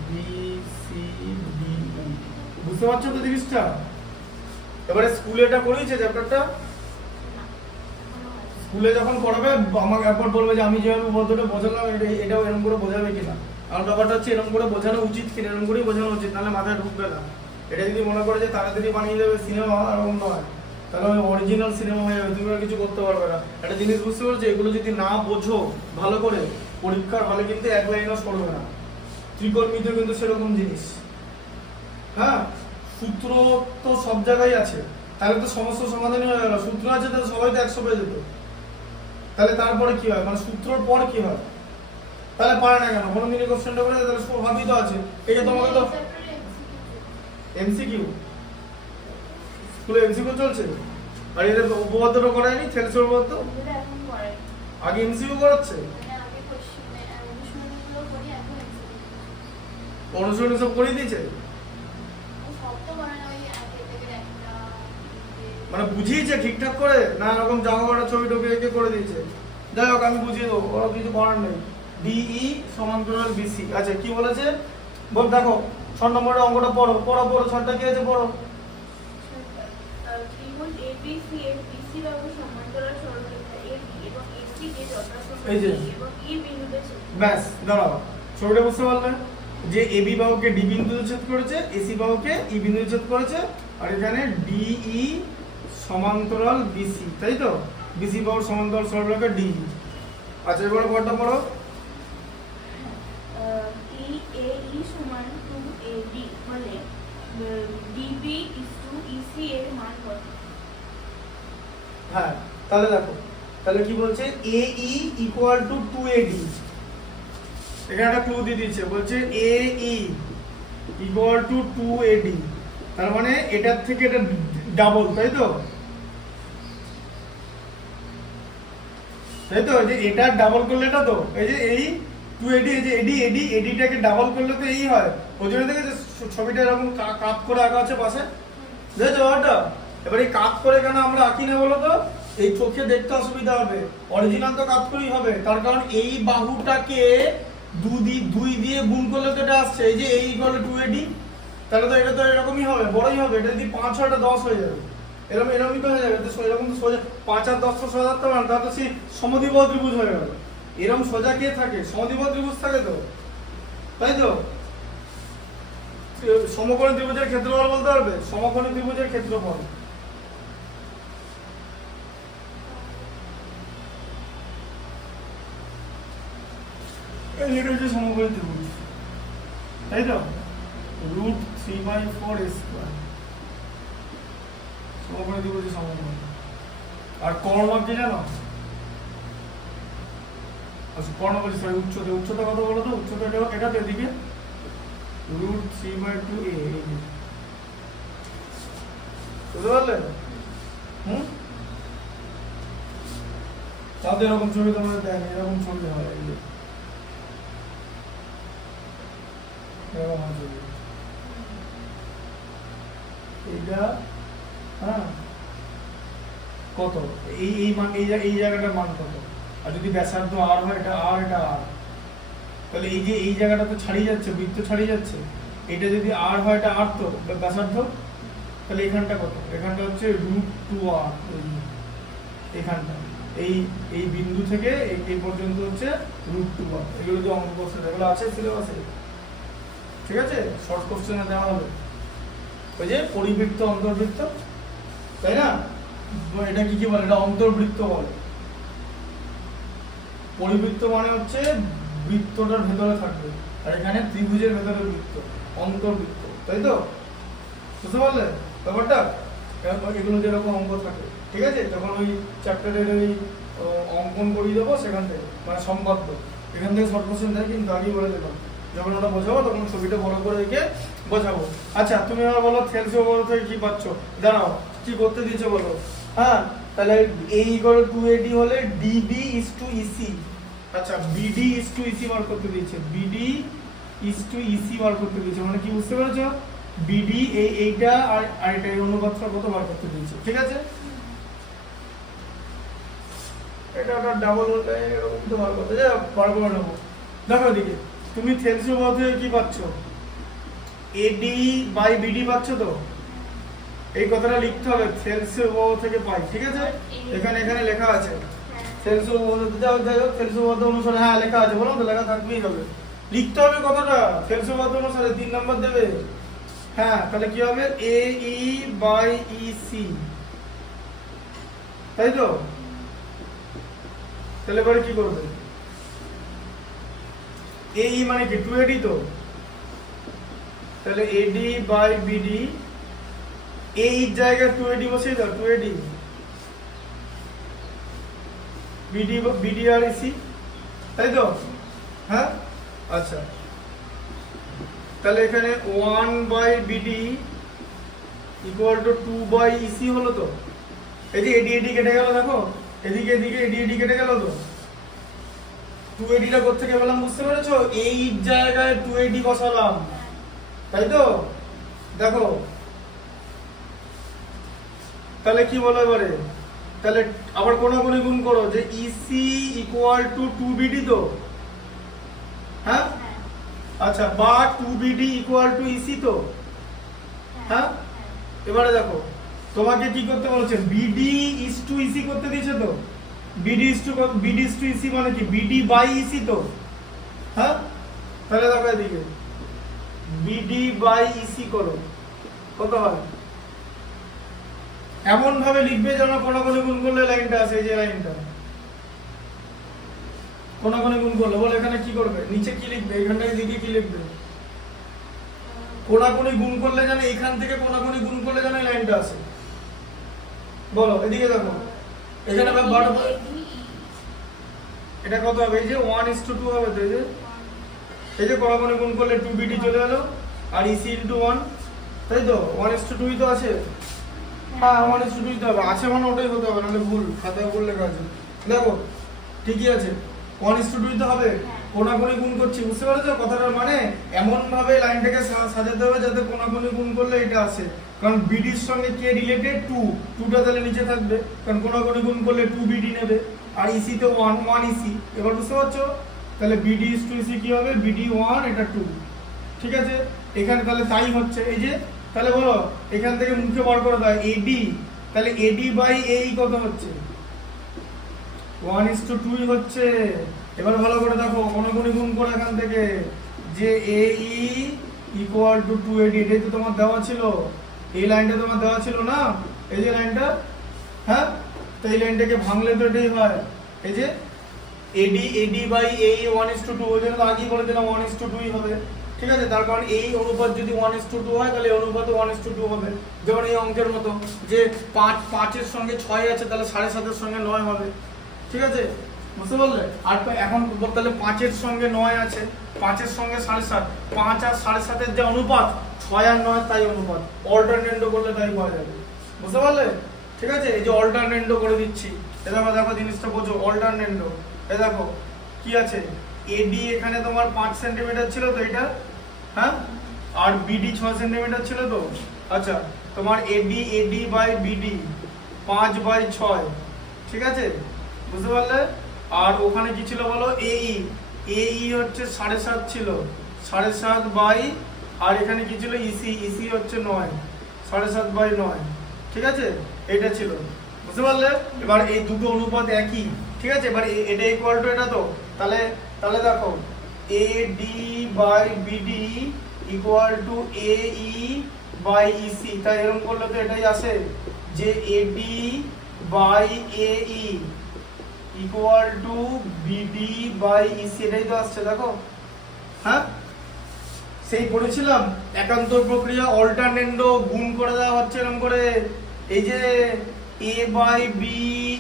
B C D, বুঝতে পারছো তো জিনিসটা? এবারে স্কুলে এটা করেইছে চ্যাপ্টারটা, স্কুলে যখন পড়াবে আমাকে একবার বলবে যে আমি যেভাবে বলতে বোঝালাম এটাও এরকম করে বোঝাবে কিনা। কারণ ব্যাপারটা হচ্ছে এরকম করে বোঝানো উচিত কিনা, এরকম করেই বোঝানো উচিত, নাহলে মাথায় ঢুকবে না। এটা যদি মনে করে যে তাড়াতাড়ি বানিয়ে দেবে সিনেমা, এরকম নয়, তাহলে ওই অরিজিনাল সিনেমা হয়ে যাবে, তুমি আর কিছু করতে পারবে না। একটা জিনিস বুঝতে পারছো, এগুলো যদি না বোঝো ভালো করে, পরীক্ষার হলে কিন্তু এক লাইনও পড়বে না। ত্রিকোণমিতি কিন্তু সেরকম জিনিস। হ্যাঁ, সূত্র তো সব জায়গায় আছে, তাহলে তো সমস্ত সমাধানই হয়ে গেল। সূত্র আছে তাহলে সবাই তো 100 পেয়ে যেত। তাহলে তারপরে কি হয়, মানে সূত্রর পর কি হয়? তাহলে পারে না কেন? কোনো দিনই কোশ্চেনটা করে তাহলে ভাবি তো আছে। এই যে তোমাকে তো এমসিকিউ, স্কুলে এমসিকিউ চলছে, আর এদের উপপাদ্যটা করায়নি, থেলসের উপপাদ্য আগে এমসিকিউ করাচ্ছে। অনুশীলনী সব করিয়ে দিয়েছে, মানে বুঝিয়েছে ঠিকঠাক করে, না এরকম জামা কাটা ছবি টবি এঁকে করে দিয়েছে? যাই হোক, আমি বুঝিয়ে দেবো, ওরা কিছু করার নেই। ডিই সমান্তরাল বিসি। আচ্ছা, কি বলেছে বল? দেখো 6 নম্বরের অঙ্কটা পড়ো, পড়ো পড়ো, 6টা কি আছে পড়ো। ত্রিভুজ এবিসি এর বিসি বাহু সমান্তরাল সরলরেখা এবি এবং এসি কে যথাক্রমে এই যে এবং ই বিন্দুতে ছেদ। ব্যাস, দাঁড়াও, ছবিটা বুঝতে পারলে? যে এবি বাহুকে ডি বিন্দুতে ছেদ করেছে, এসি বাহুকে ই বিন্দুতে ছেদ করেছে, আর এখানে ডিই সমান্তরাল বিসি, তাই তো? বিসি বাহুর সমান্তরাল সরলরেখা ডি। আচ্ছা, এবার পড়টা পড়ো। ই এ ই সমান 2ab হলে ডিবি ইসি এর মান কত? হ্যাঁ, তাহলে দেখো, তাহলে কি বলছে? AE equal to 2AD। এখানে একটা ক্লু দিয়ে দিচ্ছে, বলছে AE ইকুয়াল টু 2AD, তার মানে এটার থেকে এটা ডাবল, তাই তো? তাই তো, যে এটা ডাবল করলে এটা তো এই যে এই 2AD, এই যে এডিটাকে ডাবল করলে তো এই হয়। ওই জন্য দেখে যে ছবিটা এরকম কাট করে আঁকা আছে পাশে, বুঝেছো ব্যাপারটা? এবার এই কাট করে কেন আমরা আঁকি না বলো তো? এই চোখে দেখতে অসুবিধা হবে, অরিজিনাল তো কাট করেই হবে। তার কারণ এই বাহুটাকে 2 দিয়ে গুণ করলে তো এটা আসছে, এই যে এই ইকুয়াল টু 2AD, তাহলে তো এটা তো এরকমই হবে, বড়ই হবে। এটা যদি 5 হয়, এটা 10 হয়ে যাবে, এরকমই তো হয়ে যাবে। তো এরকম তো সোজা 5 আর 10 তো সোজা থাকতে পারে না, তাহলে তো সেই সমদ্বিবাহু ত্রিভুজ হয়ে গেল। এরকম সোজা কে থাকে? সমদ্বিবাহু ত্রিভুজ থাকে তো, তাই তো? সমকোণী ত্রিভুজের ক্ষেত্রফল বলতে পারবে? সমকোণী ত্রিভুজের ক্ষেত্রফল এটা হচ্ছে সমকোণী ত্রিভুজ, তাই তো? √3/4 স্কয়ার সমকোণী ত্রিভুজের সমকোণ। আর কর্ণ কি জানো? আচ্ছা, কর্ণ বলছি, সরি, উচ্চতা কত বলো তো? উচ্চতা এটা তো এদিকে √3/2a, বুঝতে পারলে? তাদের এরকম ছবি তোমাদের দেয়নি, এরকম ছবি হয়, এরকম ছবি এইটা। হ্যাঁ, কত এই মান, এই জায়গাটার মান কত? আর যদি ব্যাসার্ধ আর হয়, এটা আর, এটা আর, তাহলে এই যে এই জায়গাটা তো ছাড়িয়ে যাচ্ছে, বৃত্ত ছাড়িয়ে যাচ্ছে। এটা যদি আর হয়, এটা আর তো ব্যাসার্ধ, তাহলে এখানটা কত? এখানটা হচ্ছে √2r, এখানটা এই বিন্দু থেকে এই পর্যন্ত হচ্ছে √2r। এগুলো যে অঙ্ক কোশ্চেন, এগুলো আছে সিলেবাসে, ঠিক আছে? শর্ট কোশ্চেনে দেওয়া হবে। ওই যে পরিবৃত্ত অন্তর্বৃত্ত, তাই না? এটা কি কি বলে? এটা অন্তর্বৃত্ত বলে। পরিবৃত্ত মানে হচ্ছে বৃত্তটার ভেতরে থাকবে, আর এখানে ত্রিভুজের ভেতরে বৃত্ত, অন্তর্বৃত্ত, তাই তো? বুঝতে পারলে ব্যাপারটা? এগুলো যেরকম অঙ্ক থাকে, ঠিক আছে, তখন ওই চ্যাপ্টারের ওই অঙ্কন করিয়ে দেবো সেখান থেকে, মানে সম্পাদ্য এখান থেকে শর্ট কোশ্চেন দেয়, কিন্তু আগেই বলে দিলাম যখন ওটা বোঝাবো তখন ছবিটা বড় করে রেখে বোঝাবো। আচ্ছা তুমি এবার বলো থেলসিয় বল থেকে কি পাচ্ছ? দাঁড়াও, কি করতে দিয়েছে বলো? হ্যাঁ, তাহলে A = 2AD হলে DB = EC। আচ্ছা, BD = EC বার করতে দিয়েছে, BD = EC বার করতে দিয়েছে, মানে কি বুঝতে পেরেছো? BD এইটা আর এটা এই অনুপাতটা কত বার করতে দিয়েছে, ঠিক আছে? এটা ডাবল হলে এরকম তো বার করতে যা বার করে নেবো। দেখো এদিকে তুমি থেলসিয় বল থেকে কি পাচ্ছ? AD/BD পাচ্ছ তো? এই কথাটা লিখতে হবে, থেলসিয় বল থেকে পাই, ঠিক আছে? এখানে লেখা আছে থেলসিয় বল, থেলসিয় বল অনুসারে, হ্যাঁ লেখা আছে, বলো তো, লেখা থাকবেই হবে, লিখতে হবে কথাটা থেলসিয় বল অনুসারে 3 নাম্বার দেবে। হ্যাঁ, তাহলে কি হবে? AE/EC, তাই তো? তাহলে এবারে কি করবে? AE মানে কি 2AD তো, তাহলে AD/BD, এই জায়গায় 2AD বসিয়ে দাও, 2AD, BD আর EC, তাই তো? হ্যাঁ, আচ্ছা, তাহলে এখানে 1/BD = 2/EC হলো তো? এই যে AD কেটে গেল, দেখো এদিকে AD কেটে গেল তো, 2AD টা কোথা থেকে পেলাম বুঝতে পেরেছো? এই জায়গায় 2AD বসালাম, তাই তো? দেখো তাহলে কি বলো এবারে? তাহলে আবার কোনাকুনি গুণ করো যে EC = 2BD তো, হ্যাঁ? আচ্ছা, বা 2BD = EC তো, হ্যাঁ? এবারে দেখো তোমাকে কি করতে বলেছে? BD = EC করতে দিয়েছে তো, BD = EC মানে কি? BD/EC তো, হ্যাঁ? তাহলে দেখো এদিকে BD/EC করো, কত হয়? এমন ভাবে লিখবে যেন কোনাকুনি গুণ করলে লাইনটা আছে, এই যে লাইনটা কোনাকুনি গুণ করলে, বলো এখানে কি করবে? নিচে কি লিখবে? এখানটায় দিকে কি লিখবে? কোনাকুনি গুণ করলে যেন এখান থেকে কোনাকুনি গুণ করলে যেন এই লাইনটা আছে, বলো এদিকে দেখো, এখানে এটা কত হবে? এই যে 1:2 হবে তো, এই যে কোনাকুনি গুণ করলে 2BD চলে গেল আর EC × 1, তাই তো? 1:2 তো আছে, হ্যাঁ 1:2 তো হবে, আছে মানে ওটাই হতে হবে, নাহলে ভুল, খাতায় ভুল লেখা আছে, দেখো ঠিকই আছে, 1:2 তো হবে, কোনাকুনি গুণ করছি, বুঝতে পারছো কথাটার মানে? এমন ভাবে লাইনটাকে সাজাতে হবে যাতে কোনাকুনি গুণ করলে এটা আসে, কারণ BD এর সঙ্গে কে রিলেটেড? 2টা তাহলে নিচে থাকবে, কারণ কোনাকুনি গুণ করলে 2BD নেবে, আর EC তো 1 EC, এবার বুঝতে পারছো? তাহলে BD = EC কি হবে? BD 1, এটা 2, ঠিক আছে? এখানে তাহলে তাই হচ্ছে, এই যে তাহলে বলো এখান থেকে মুখে বার করে দাও AD, তাহলে AD/AE কত হচ্ছে? 1:2 হচ্ছে। এবার ভালো করে দেখো, কোনাকুনি গুণ করো এখান থেকে, যে AE = 2AD, এটাই তো তোমার দেওয়া ছিল, এই লাইনটা তোমার দেওয়া ছিল না, এই যে লাইনটা, হ্যাঁ? তো এই লাইনটাকে ভাঙলে তো এটাই হয়, এই যে AD/AE 1:2, ওই জন্য তো আগেই বলে দিলাম 1:2 হবে, ঠিক আছে? তার কারণ এই অনুপাত যদি 1:2 হয় তাহলে এই অনুপাত 1:2 হবে, যেমন এই অঙ্কের মতো যে 5 এর সঙ্গে 6 আছে, তাহলে 7.5 এর সঙ্গে 9 হবে, ঠিক আছে? বুঝতে পারলে? আর এখন তাহলে 5 এর সঙ্গে 9 আছে, 5 এর সঙ্গে 7.5, 5 আর 7.5 এর যে অনুপাত, 6 আর 9 তাই অনুপাত, অল্টারনেন্ডো করলে তাই পাওয়া যাবে, বুঝতে পারলে? ঠিক আছে, এই যে অল্টারনেন্ডো করে দিচ্ছি, দেখো দেখো জিনিসটা বোঝো, অল্টারনেন্ডো, এই দেখো কি আছে? AD এখানে তোমার 5 সেন্টিমিটার ছিল তো এটা, হ্যাঁ? আর BD 6 সেন্টিমিটার ছিল তো, আচ্ছা তোমার AD/BD 5/6, ঠিক আছে? বুঝতে পারলে? আর ওখানে কি ছিল বলো? AE হচ্ছে 7.5 ছিল, 7.5 আর এখানে কি ছিল? EC হচ্ছে 9, 7.5/9, ঠিক আছে? এটা ছিল, বুঝতে পারলে? এবার এই দুটো অনুপাত একই, ঠিক আছে? এবার এটা ইকুয়াল টু এটা তো, তাহলে দেখো AD/BD = AE বাই ইসি, তাই এরকম করলে তো এটাই আসে যে AD by AE equal to BD by EC, এটাই তো আসছে দেখো। হ্যাঁ, সেই পড়েছিলাম একান্তর প্রক্রিয়া, অল্টারনেন্ডো গুণ করে দেওয়া হচ্ছে এরকম করে। এই যে এ বাই বি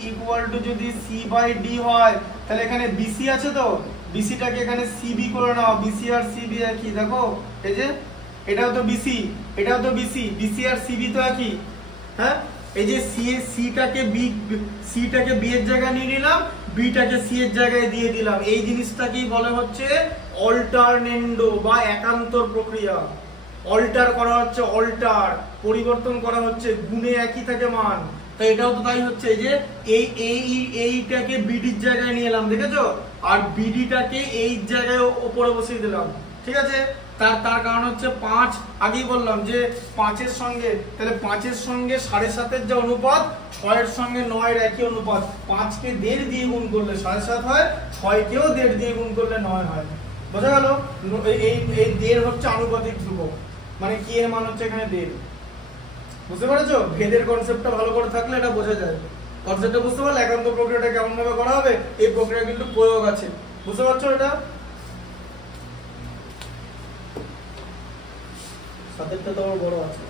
ইকুয়াল টু যদি সি বাই ডি হয়, তাহলে এখানে বিসি আছে তো বিসিটাকে এখানে সিবি করে নাও, বিসি আর সিবি একই দেখো। এই যে এটাও তো বিসি, এটাও তো বিসি, বিসি আর সিবি তো একই। হ্যাঁ, এই যে সিটাকে বি এর জায়গায় নিয়ে নিলাম, বিটাকে সি এর জায়গায় দিয়ে দিলাম, এই জিনিসটাকেই বলে হচ্ছে অল্টারনেন্ডো বা একান্তর প্রক্রিয়া। অল্টার করা হচ্ছে, অল্টার পরিবর্তন করা হচ্ছে, গুণে একই থাকে মান। তো এটাও তো তাই হচ্ছে যে এইটাকে বিডির জায়গায় নিয়ে এলাম, দেখেছো, আর বিডিটাকে এই জায়গায় উপরে বসিয়ে দিলাম। ঠিক আছে, তার কারণ হচ্ছে 5, আগেই বললাম যে 5-এর সঙ্গে, তাহলে 5-এর সঙ্গে 7.5-এর যে অনুপাত, 6-এর সঙ্গে 9-এর একই অনুপাত। 5-কে 1.5 দিয়ে গুণ করলে 7.5 হয়, 6-কেও 1.5 দিয়ে গুণ করলে 9 হয়। বোঝা গেল? এই 1.5 হচ্ছে আনুপাতিক ধ্রুবক, মানে কি এর মান হচ্ছে এখানে 1.5। বুঝতে পেরেছো? ভেদের কনসেপ্টটা ভালো করে থাকলে এটা বোঝা যায়। কনসেপ্টটা বুঝতে পারলে একান্ত প্রক্রিয়াটা কেমন ভাবে করা হবে, এই প্রক্রিয়া কিন্তু প্রয়োগ আছে। বুঝতে পারছো? এটা সাতেরটা তো আমার বড় আছে।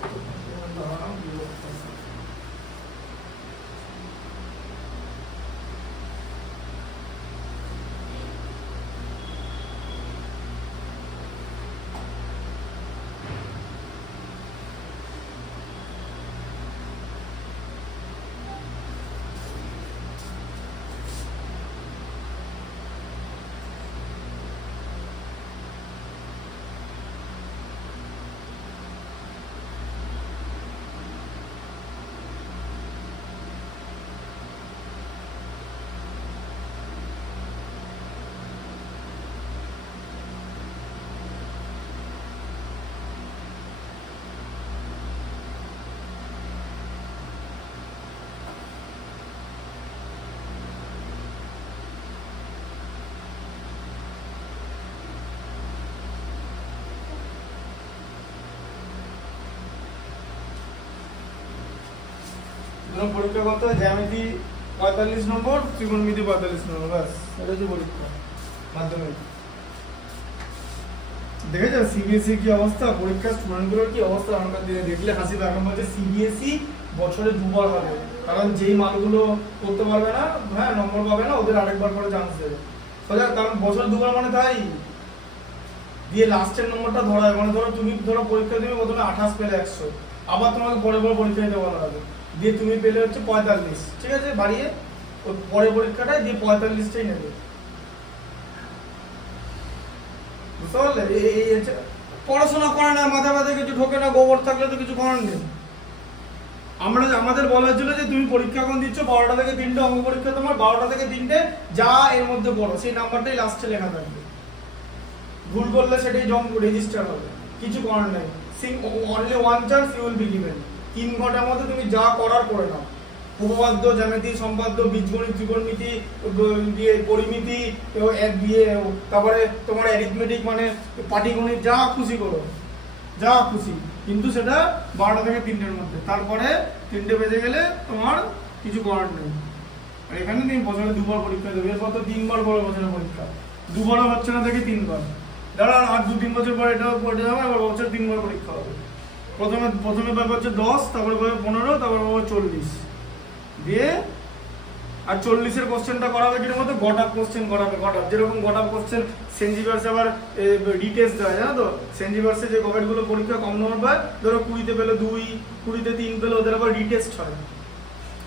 পরীক্ষা কত? জ্যামিতি 45 নম্বর, ত্রিকোণমিতি 45 নম্বর, ব্যাস এটা হচ্ছে পরীক্ষা মাধ্যমিক। দেখেছো সিবিএসই কি অবস্থা, পরীক্ষার স্টুডেন্টগুলোর কি অবস্থা? এখনকার দিনে দেখলে হাসি পায়। এখন বলছে সিবিএসই বছরে 2বার হবে, কারণ যেই মালগুলো করতে পারবে না, হ্যাঁ, নম্বর পাবে না, ওদের আরেকবার করে চান্স দেবে। কারণ বছরে 2বার মানে তাই দিয়ে লাস্টের নম্বরটা ধরা হয়। মানে তুমি পরীক্ষা দেবে, প্রথমে 28 পেলে 100, আবার তোমাকে পরে পরীক্ষা দিতে বলা হবে, দিয়ে তুমি পেলে হচ্ছে 45, ঠিক আছে, বাড়িয়ে ওই পরের পরীক্ষাটায় দিয়ে 45টাই নেবে। বুঝতে পারলে? এই হচ্ছে পড়াশোনা করে না, মাথায় কিছু ঢোকে না, গোবর থাকলে তো কিছু করার নেই। আমাদের বলা হয়েছিল যে তুমি পরীক্ষা এখন দিচ্ছ 12টা থেকে 3টে অঙ্ক পরীক্ষা, তোমার 12টা থেকে 3টে যা এর মধ্যে পড়ো সেই নাম্বারটাই লাস্টে লেখা থাকবে। ভুল করলে সেটাই রেজিস্টার হবে, কিছু করার নেই। Only one chance you will be given. 3 ঘন্টার মধ্যে তুমি যা করার করে নাও। উপপাদ্য, জ্যামিতি, সম্পাদ্য, বীজগণিত, ত্রিকোণমিতি, পরিমিতি, তারপরে তোমার অ্যারিথমেটিক মানে পাটিগণিত, যা খুশি করো, যা খুশি, কিন্তু সেটা 12টা থেকে 3টের মধ্যে। তারপরে 3টে বেজে গেলে তোমার কিছু করার নেই। আর এখানে তুমি বছরে 2বার পরীক্ষা দেবে, এরপর তো 3বার বড় বছরের পরীক্ষা, 2বারও হচ্ছে না দেখে 3বার। দাঁড়া, আর 2-3 বছর পরে এটাও পড়ে যাবে, আবার বছর 3বার পরীক্ষা হবে। প্রথমে পাবে হচ্ছে 10, তারপরে পাবে 15, তারপরে পাবে 40 দিয়ে। আর 40-এর কোশ্চেনটা করাবে কিরকম মতো, গট আপ কোশ্চেন করাবে। যেরকম গট আপ কোশ্চেন সেনজিভার্সে আবার রিটেস্ট দেয়, জানো তো? সেনজিভার্সে যে গভর্নমেন্টগুলো পরীক্ষা কম নম্বর পায়, ধরো 20-তে পেলে 2, 20-তে 3 পেলে, ওদের আবার রিটেস্ট হয়।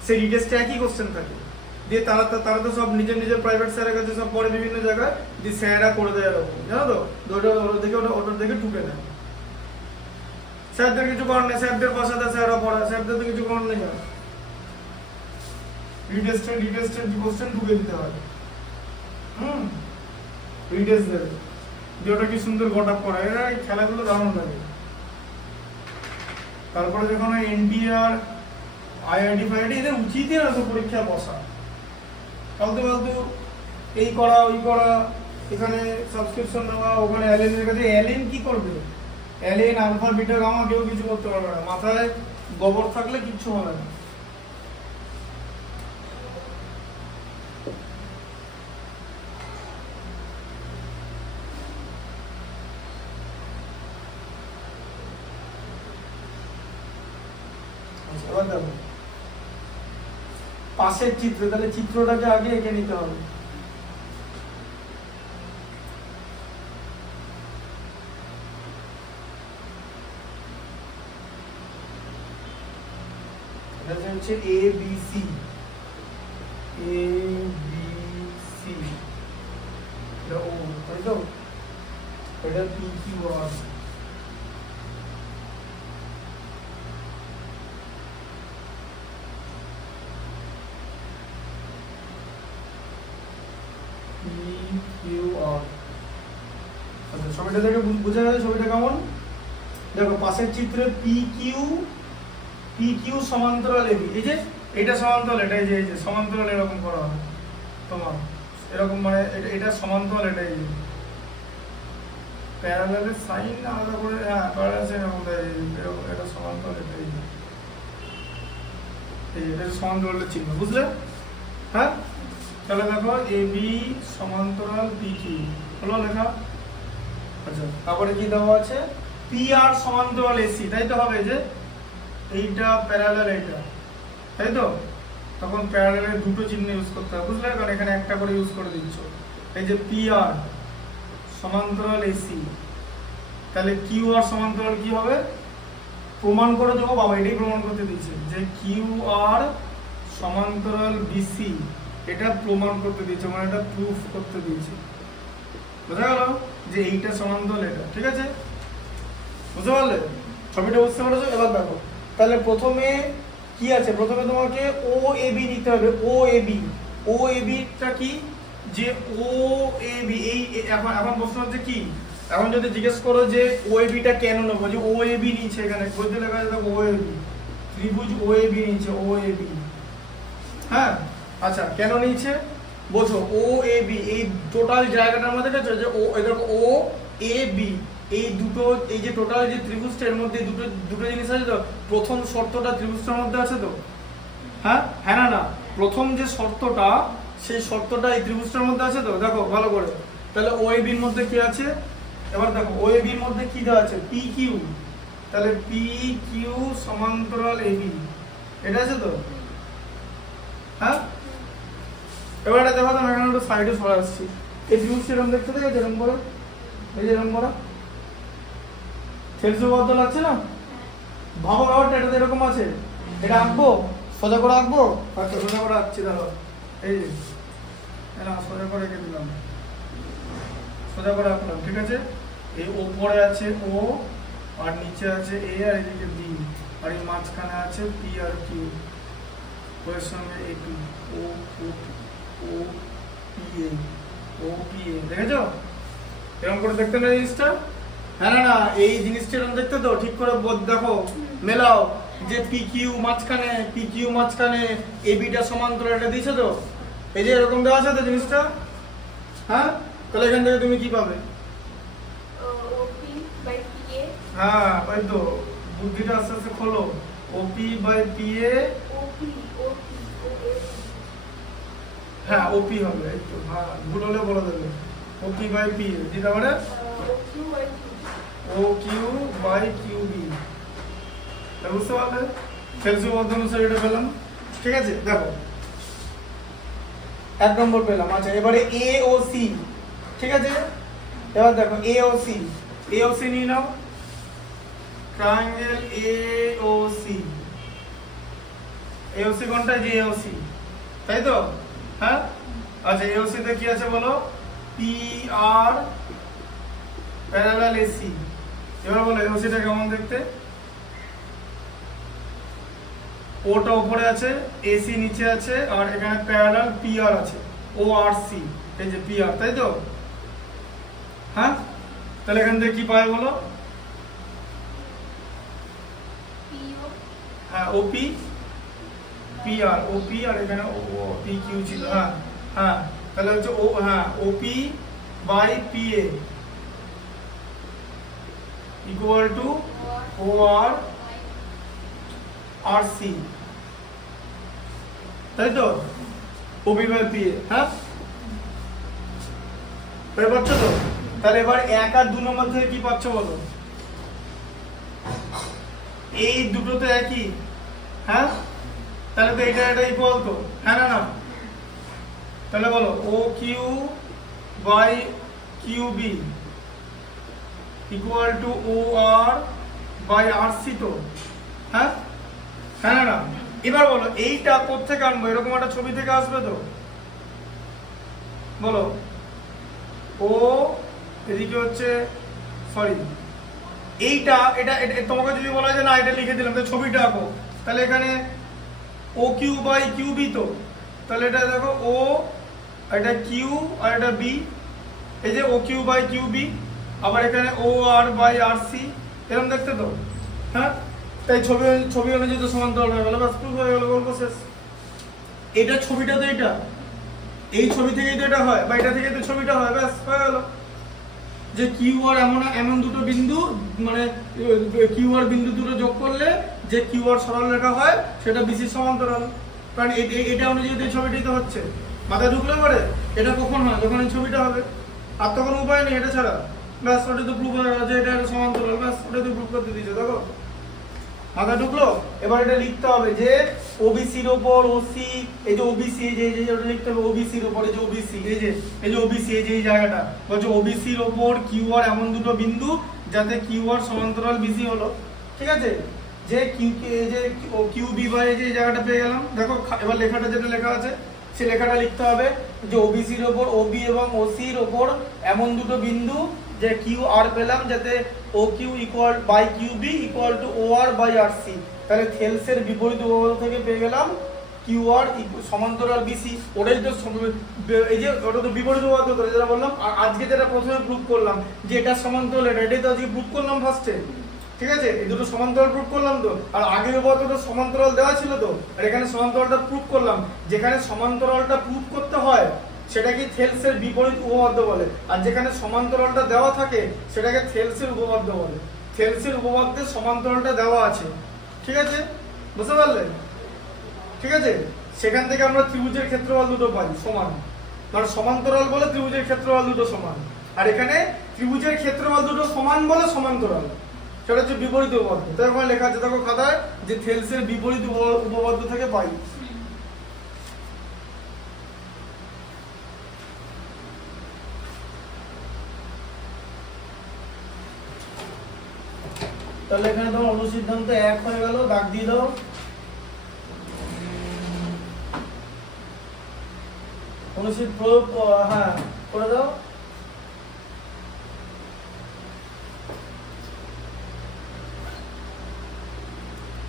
সেই রিটেস্টে একই কোশ্চেন থাকে, দিয়ে তারা তো সব নিজের প্রাইভেট স্যারের কাছে সব পড়ে বিভিন্ন জায়গায়, দিয়ে স্যাররা করে দেয় এরকম, জানো তো? ওটার থেকে টুকে নেয়। স্যারদের কিছু করার নেই, স্যারদের বাসাতে স্যাররা পড়ায়, স্যারদের তো কিছু করার নেই। রিটেস্টের কোশ্চেন ঢুকে দিতে হয়, রিটেস্ট দেবে, দিয়ে ওটা কি সুন্দর গট আপ করা। এরা এই খেলাগুলো দারুণ লাগে। তারপরে যখন এনটিআর, আইআইটি ফাইআইটি, এদের উচিতই না তো পরীক্ষা বসা, ফালতু এই করা ওই করা, এখানে সাবস্ক্রিপশন নেওয়া, ওখানে অ্যালেনের কাছে। অ্যালেন কি করবে? ln আলফা বিটা গামা কেউ কিছু করতে পারবে না, মাথায় গোবর থাকলে কিচ্ছু হবে না। এবার দেখো পাশের চিত্র, তাহলে চিত্রটাকে আগে এঁকে নিতে হবে। এটা হচ্ছে A B C, A B C, এটা ও, তাই তো? এটা পি কিউ আর, আচ্ছা ছবিটা দেখে বোঝা যাবে ছবিটা কেমন। দেখো পাশের চিত্রে পি কিউ সমান্তরাল এবি, এই যে এটা সমান্তরাল, এটা এই যে সমান্তরাল এরকম করা হয় তোমার, এরকম মানে এটা সমান্তরাল, এটা এই যে প্যারালালের সাইন আলাদা করে, হ্যাঁ প্যারালাল সাইন এরকম দেয়, এটা সমান্তরাল, এটা এই যে এটা সমান্তরালের চিহ্ন, বুঝলে? হ্যাঁ তাহলে দেখো এ বি সমান্তরাল পি কিউ হলো লেখা। আচ্ছা তারপরে কি দেওয়া আছে, পি আর সমান্তরাল এসি, তাই তো হবে যে এইটা প্যারালাল এইটা, তাই তো? তখন প্যারালালের দুটো চিহ্ন ইউজ করতে হবে, বুঝলে? কারণ এখানে একটা করে ইউজ করে দিচ্ছ। এই যে পি আর সমান্তরাল এসি, তাহলে কিউ আর সমান্তরাল কি হবে, প্রমাণ করে দেবো বাবা, এটাই প্রমাণ করতে দিচ্ছে যে কিউ আর সমান্তরাল বিসি, এটা প্রমাণ করতে দিয়েছে, মানে এটা প্রুফ করতে দিয়েছে। বোঝা গেল যে এইটা সমান্তরাল এটা, ঠিক আছে? বুঝতে পারলে? ছবিটা বুঝতে পারছো? এবার দেখো তাহলে প্রথমে কি আছে, প্রথমে তোমাকে ও এ বি নিতে হবে। ও A B, O A beta কি, যে ও এ বি, এই এখন প্রশ্ন হচ্ছে কি, এখন যদি জিজ্ঞেস করো যে ও এ বিটা কেন নেবো, যে ও এ বি নিচ্ছে, এখানে বইতে লেখা আছে ও এ বি, ত্রিভুজ ও এ বি নিচ্ছে, ও এ বি। হ্যাঁ আচ্ছা কেন নিচ্ছে বোঝো, ও এ বি এই টোটাল জায়গাটার মধ্যে দেখছো যে ও, দেখো ও এ বি এই দুটো, এই যে টোটাল যে ত্রিভুজটা এর মধ্যে দুটো জিনিস আছে তো, প্রথম শর্তটা ত্রিভুজটার মধ্যে আছে তো, হ্যাঁ হ্যাঁ না, প্রথম যে শর্তটা, সেই শর্তটা এই ত্রিভুজটার মধ্যে আছে তো, দেখো ভালো করে। তাহলে ও এ বির মধ্যে কি আছে, এবার দেখো ও এ বির মধ্যে কি দেওয়া আছে, পি কিউ, তাহলে পি কিউ সমান্তরাল এ বি, এটা আছে তো? হ্যাঁ এবার এটা দেখো, আমি এখানে একটু সাইডে সরে আসছি, এই ত্রিভুজটা এরকম দেখতে দেখে যেরকম করে, এই যে এরকম করা খেলসুবদ্ধ লাগছে না? ভাবো ব্যাপারটা, এটা তো এরকম আছে, এটা আঁকবো, সোজা করে আঁকবো। আচ্ছা সোজা করে আঁকছি, ধরো এই যে এটা সোজা করে এঁকে দিলাম, সোজা করে আঁকলাম, ঠিক আছে? এই ওপরে আছে ও, আর নিচে আছে এ, আর এদিকে বি, আর এই মাঝখানে আছে পি আর কিউ, ওর সঙ্গে A P, O O P A, O P A, দেখেছো? এরকম করে দেখতে না জিনিসটা? হ্যাঁ না, এই জিনিসটা এরকম দেখতে তো, ঠিক করে দেখো মেলাও, যে পি কিউ মাঝখানে এ বিটা সমান্তরাল, এটা দিয়েছে তো, এই যে এরকম দেওয়া আছে তো জিনিসটা। হ্যাঁ তাহলে এখান থেকে তুমি কি পাবে, হ্যাঁ ওই তো বুদ্ধিটা আস্তে আস্তে খোলো, ওপি বাই পি এ, হ্যাঁ ওপি হবে, এই তো, হ্যাঁ ভুল হলে বলে দেবে, ওপি বাই পি এ দিতে পারে, ও কিউ বাই কিউ বি, বুঝতে পারলে? সেলসিয়াস বদ্ধ অনুসারে এটা পেলাম, ঠিক আছে? দেখো 1 নম্বর পেলাম। আচ্ছা এবারে এ ও সি, ঠিক আছে? এবার দেখো এ ও সি নিয়ে নাও, ট্রায়াঙ্গেল এ ও সি কোনটা, যে এ ও সি, তাই তো? হ্যাঁ আচ্ছা এ ও সি তে কি আছে বলো, পি আর প্যারালাল এসি। এবার বলো এ ও সিটা কেমন দেখতে, ওটা উপরে আছে, এসি নিচে আছে, আর এখানে প্যারালাল পি আর আছে, ও আর সি, এই যে পি আর, তাই তো? হ্যাঁ তাহলে এখান থেকে কি পায় বলো, হ্যাঁ ওপি পি আর এখানে ও পি কিউ ছিল, হ্যাঁ হ্যাঁ তাহলে হচ্ছে ও, হ্যাঁ OP by P A, equal to O R R C, তাই তো? ওবি বাই পি, হ্যাঁ বুঝতে পারছো তো? তাহলে এবার 1 আর 2 নম্বর থেকে কি পাচ্ছ বলো? এই দুটো তো একই, হ্যাঁ? তাহলে তো এটা ইকুয়াল তো, হ্যাঁ না? তাহলে বলো O Q by Q B equal to O R by R C তো, হ্যাঁ না? এবার বলো এইটা কোত্থেকে আনবো? এরকম একটা ছবি থেকে আসবে তো, বলো। ও এদিকে হচ্ছে, সরি এইটা, এটা তোমাকে যদি বলা যায় না এটা লিখে দিলাম, তাহলে ছবিটা আঁকো। তাহলে এখানে ও কিউ বাই কিউ বি তো, তাহলে এটা দেখো ও, এটা কিউ আর এটা বি, এই যে ও কিউ বাই কিউ বি, আবার এখানে ও আর বাই আর সি, এরকম দেখতে তো, হ্যাঁ? তাই ছবি অনুযায়ী তো সমান্তরাল হয়ে গেল, ব্যাস প্রুফ হয়ে গেল, গল্প শেষ। এটা ছবিটা তো এইটা, এই ছবি থেকেই তো এটা হয়, বা এটা থেকেই তো ছবিটা হয়, ব্যাস হয়ে গেল। যে কিউ আর এমন দুটো বিন্দু, মানে কিউ আর বিন্দু দুটো যোগ করলে যে কিউ আর সরলরেখা হয় সেটা বিসি সমান্তরাল। কারণ এটা অনুযায়ী এই ছবিটাই তো হচ্ছে, মাথায় ঢুকলে পরে এটা কখন হয়? যখন এই ছবিটা হবে, আর তখন উপায় নেই এটা ছাড়া। ব্যাস ওটা তো প্রুফ হয়ে গেল যে এটা সমান্তরাল, ব্যাস ওটা তো প্রুফ করতে দিয়েছে, দেখো মাথায় ঢুকলো। এবার এটা লিখতে হবে যে ওবিসির উপর ওসি, এই যে ওবিসি, এই যে ওটা লিখতে হবে ওবিসির উপর, এই যে ওবিসি, এই যে ওবিসি, এই যে এই জায়গাটা বলছে ওবিসির উপর কিউ আর এমন দুটো বিন্দু যাতে কিউ আর সমান্তরাল বিসি হলো, ঠিক আছে? যে কিউ, এই যে কিউ বি বাই, এই যে জায়গাটা পেয়ে গেলাম, দেখো। এবার লেখাটা যেটা লেখা আছে সে লেখাটা লিখতে হবে যে ওবিসির উপর ওবি এবং ওসির উপর এমন দুটো বিন্দু যে কিউ আর পেলাম যাতে O Q equal by Q B equal to O R by R C. তাহলে থেলসের বিপরীত উপপাদ্য থেকে পেয়ে গেলাম কিউ আর সমান্তরাল বিসি। ওটাই তো এই যে ওটা তো বিপরীত উপপাদ্য তো, যেটা বললাম। আর আজকে যেটা প্রথমে প্রুফ করলাম যে এটা সমান্তরাল, এটাই তো আজকে প্রুফ করলাম ফার্স্টে, ঠিক আছে? এই দুটো সমান্তরাল প্রুফ করলাম তো, আর আগের উপপাদ্যটা সমান্তরাল দেওয়া ছিল তো, আর এখানে সমান্তরালটা প্রুফ করলাম। যেখানে সমান্তরালটা প্রুফ করতে হয় সেটাকে থেলসের বিপরীত উপপাদ্য বলে, আর যেখানে সমান্তরালটা দেওয়া থাকে সেটাকে থেলসের উপপাদ্য বলে। থেলসের উপপাদ্যে সমান্তরালটা দেওয়া আছে, ঠিক আছে? বুঝতে পারলে? ঠিক আছে, সেখান থেকে আমরা ত্রিভুজের ক্ষেত্রফল দুটো পাই সমান, মানে সমান্তরাল বলে ত্রিভুজের ক্ষেত্রফল দুটো সমান। আর এখানে ত্রিভুজের ক্ষেত্রফল দুটো সমান বলে সমান্তরাল, সেটা হচ্ছে বিপরীত উপপাদ্য। তাই ওখানে লেখা আছে দেখো খাতায় যে থেলসের বিপরীত উপপাদ্য থেকে পাই। তাহলে এখানে তোমার অনুসিদ্ধান্ত 1 হয়ে গেল, দাগ দিয়ে দাও। অনুসিদ্ধ প্রয়োগ, হ্যাঁ করে দাও।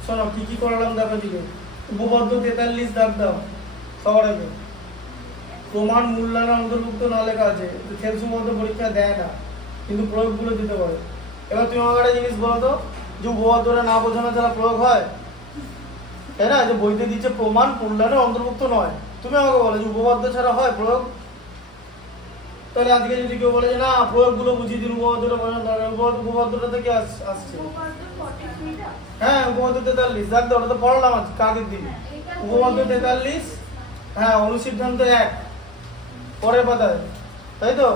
শোনো কি কি করলাম দেখো দিকে। উপপাদ্য 43 দাগ দাও সবার আগে। প্রমাণ মূল্যায়ন অন্তর্ভুক্ত না লেখা আছে, থেলস উপপাদ্য পরীক্ষা দেয় না, কিন্তু প্রয়োগগুলো দিতে পারে। এবার তুমি আমাকে একটা জিনিস বলো তো, যে উপপাদ্যটা না বোঝানো ছাড়া প্রয়োগ হয়? তাই না? যে বইতে দিচ্ছে প্রমাণ মূল্যায়নের অন্তর্ভুক্ত নয়, তুমি আমাকে বলো যে উপপাদ্য ছাড়া হয় প্রয়োগ? তাহলে আজকে যদি কেউ বলে যে না প্রয়োগগুলো বুঝিয়ে দিন, উপপাদ্যটা বোঝানো দরকার, উপপাদ্যটা থেকে আসছে। হ্যাঁ উপপাদ্য 43 দাগ দাও, ওটা তো পড়লাম আজ কাগজের দিন। উপপাদ্য 43, হ্যাঁ অনুসিদ্ধান্ত 1 পরের পাতায়, তাই তো?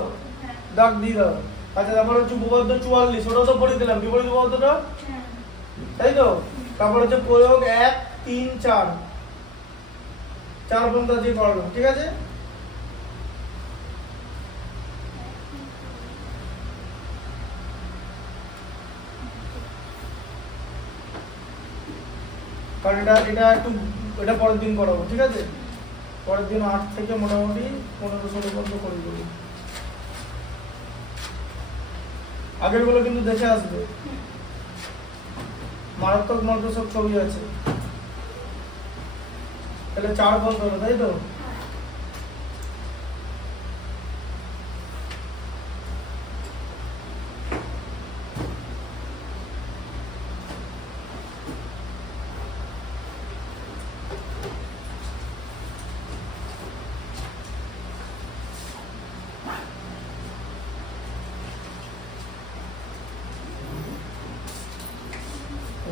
দাগ দিয়ে দাও। আচ্ছা তারপর হচ্ছে উপপাদ্য 44, ওটা তো পড়ে দিলাম বিপরীত উপপাদ্যটা, তাই তো? তারপর হচ্ছে প্রয়োগ 1, 3, 4 পর্যন্ত দিয়ে পড়লাম, ঠিক আছে? কারণ এটা একটু এটা পরের দিন করাবো, ঠিক আছে? পরের দিন 8 থেকে মোটামুটি 15-16 পর্যন্ত করে দেবো। আগের গুলো কিন্তু দেখে আসবে, মারাত্মক মন্ত্র সব ছবি আছে। তাহলে 4 পর্যন্ত হলো, তাই তো?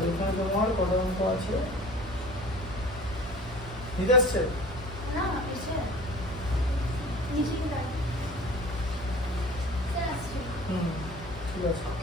এখানে তোমার কত অঙ্ক আছে? নিতে আসছে? না এসে নিচেই দাঁড়িয়ে স্যার আসছে। ঠিক আছে।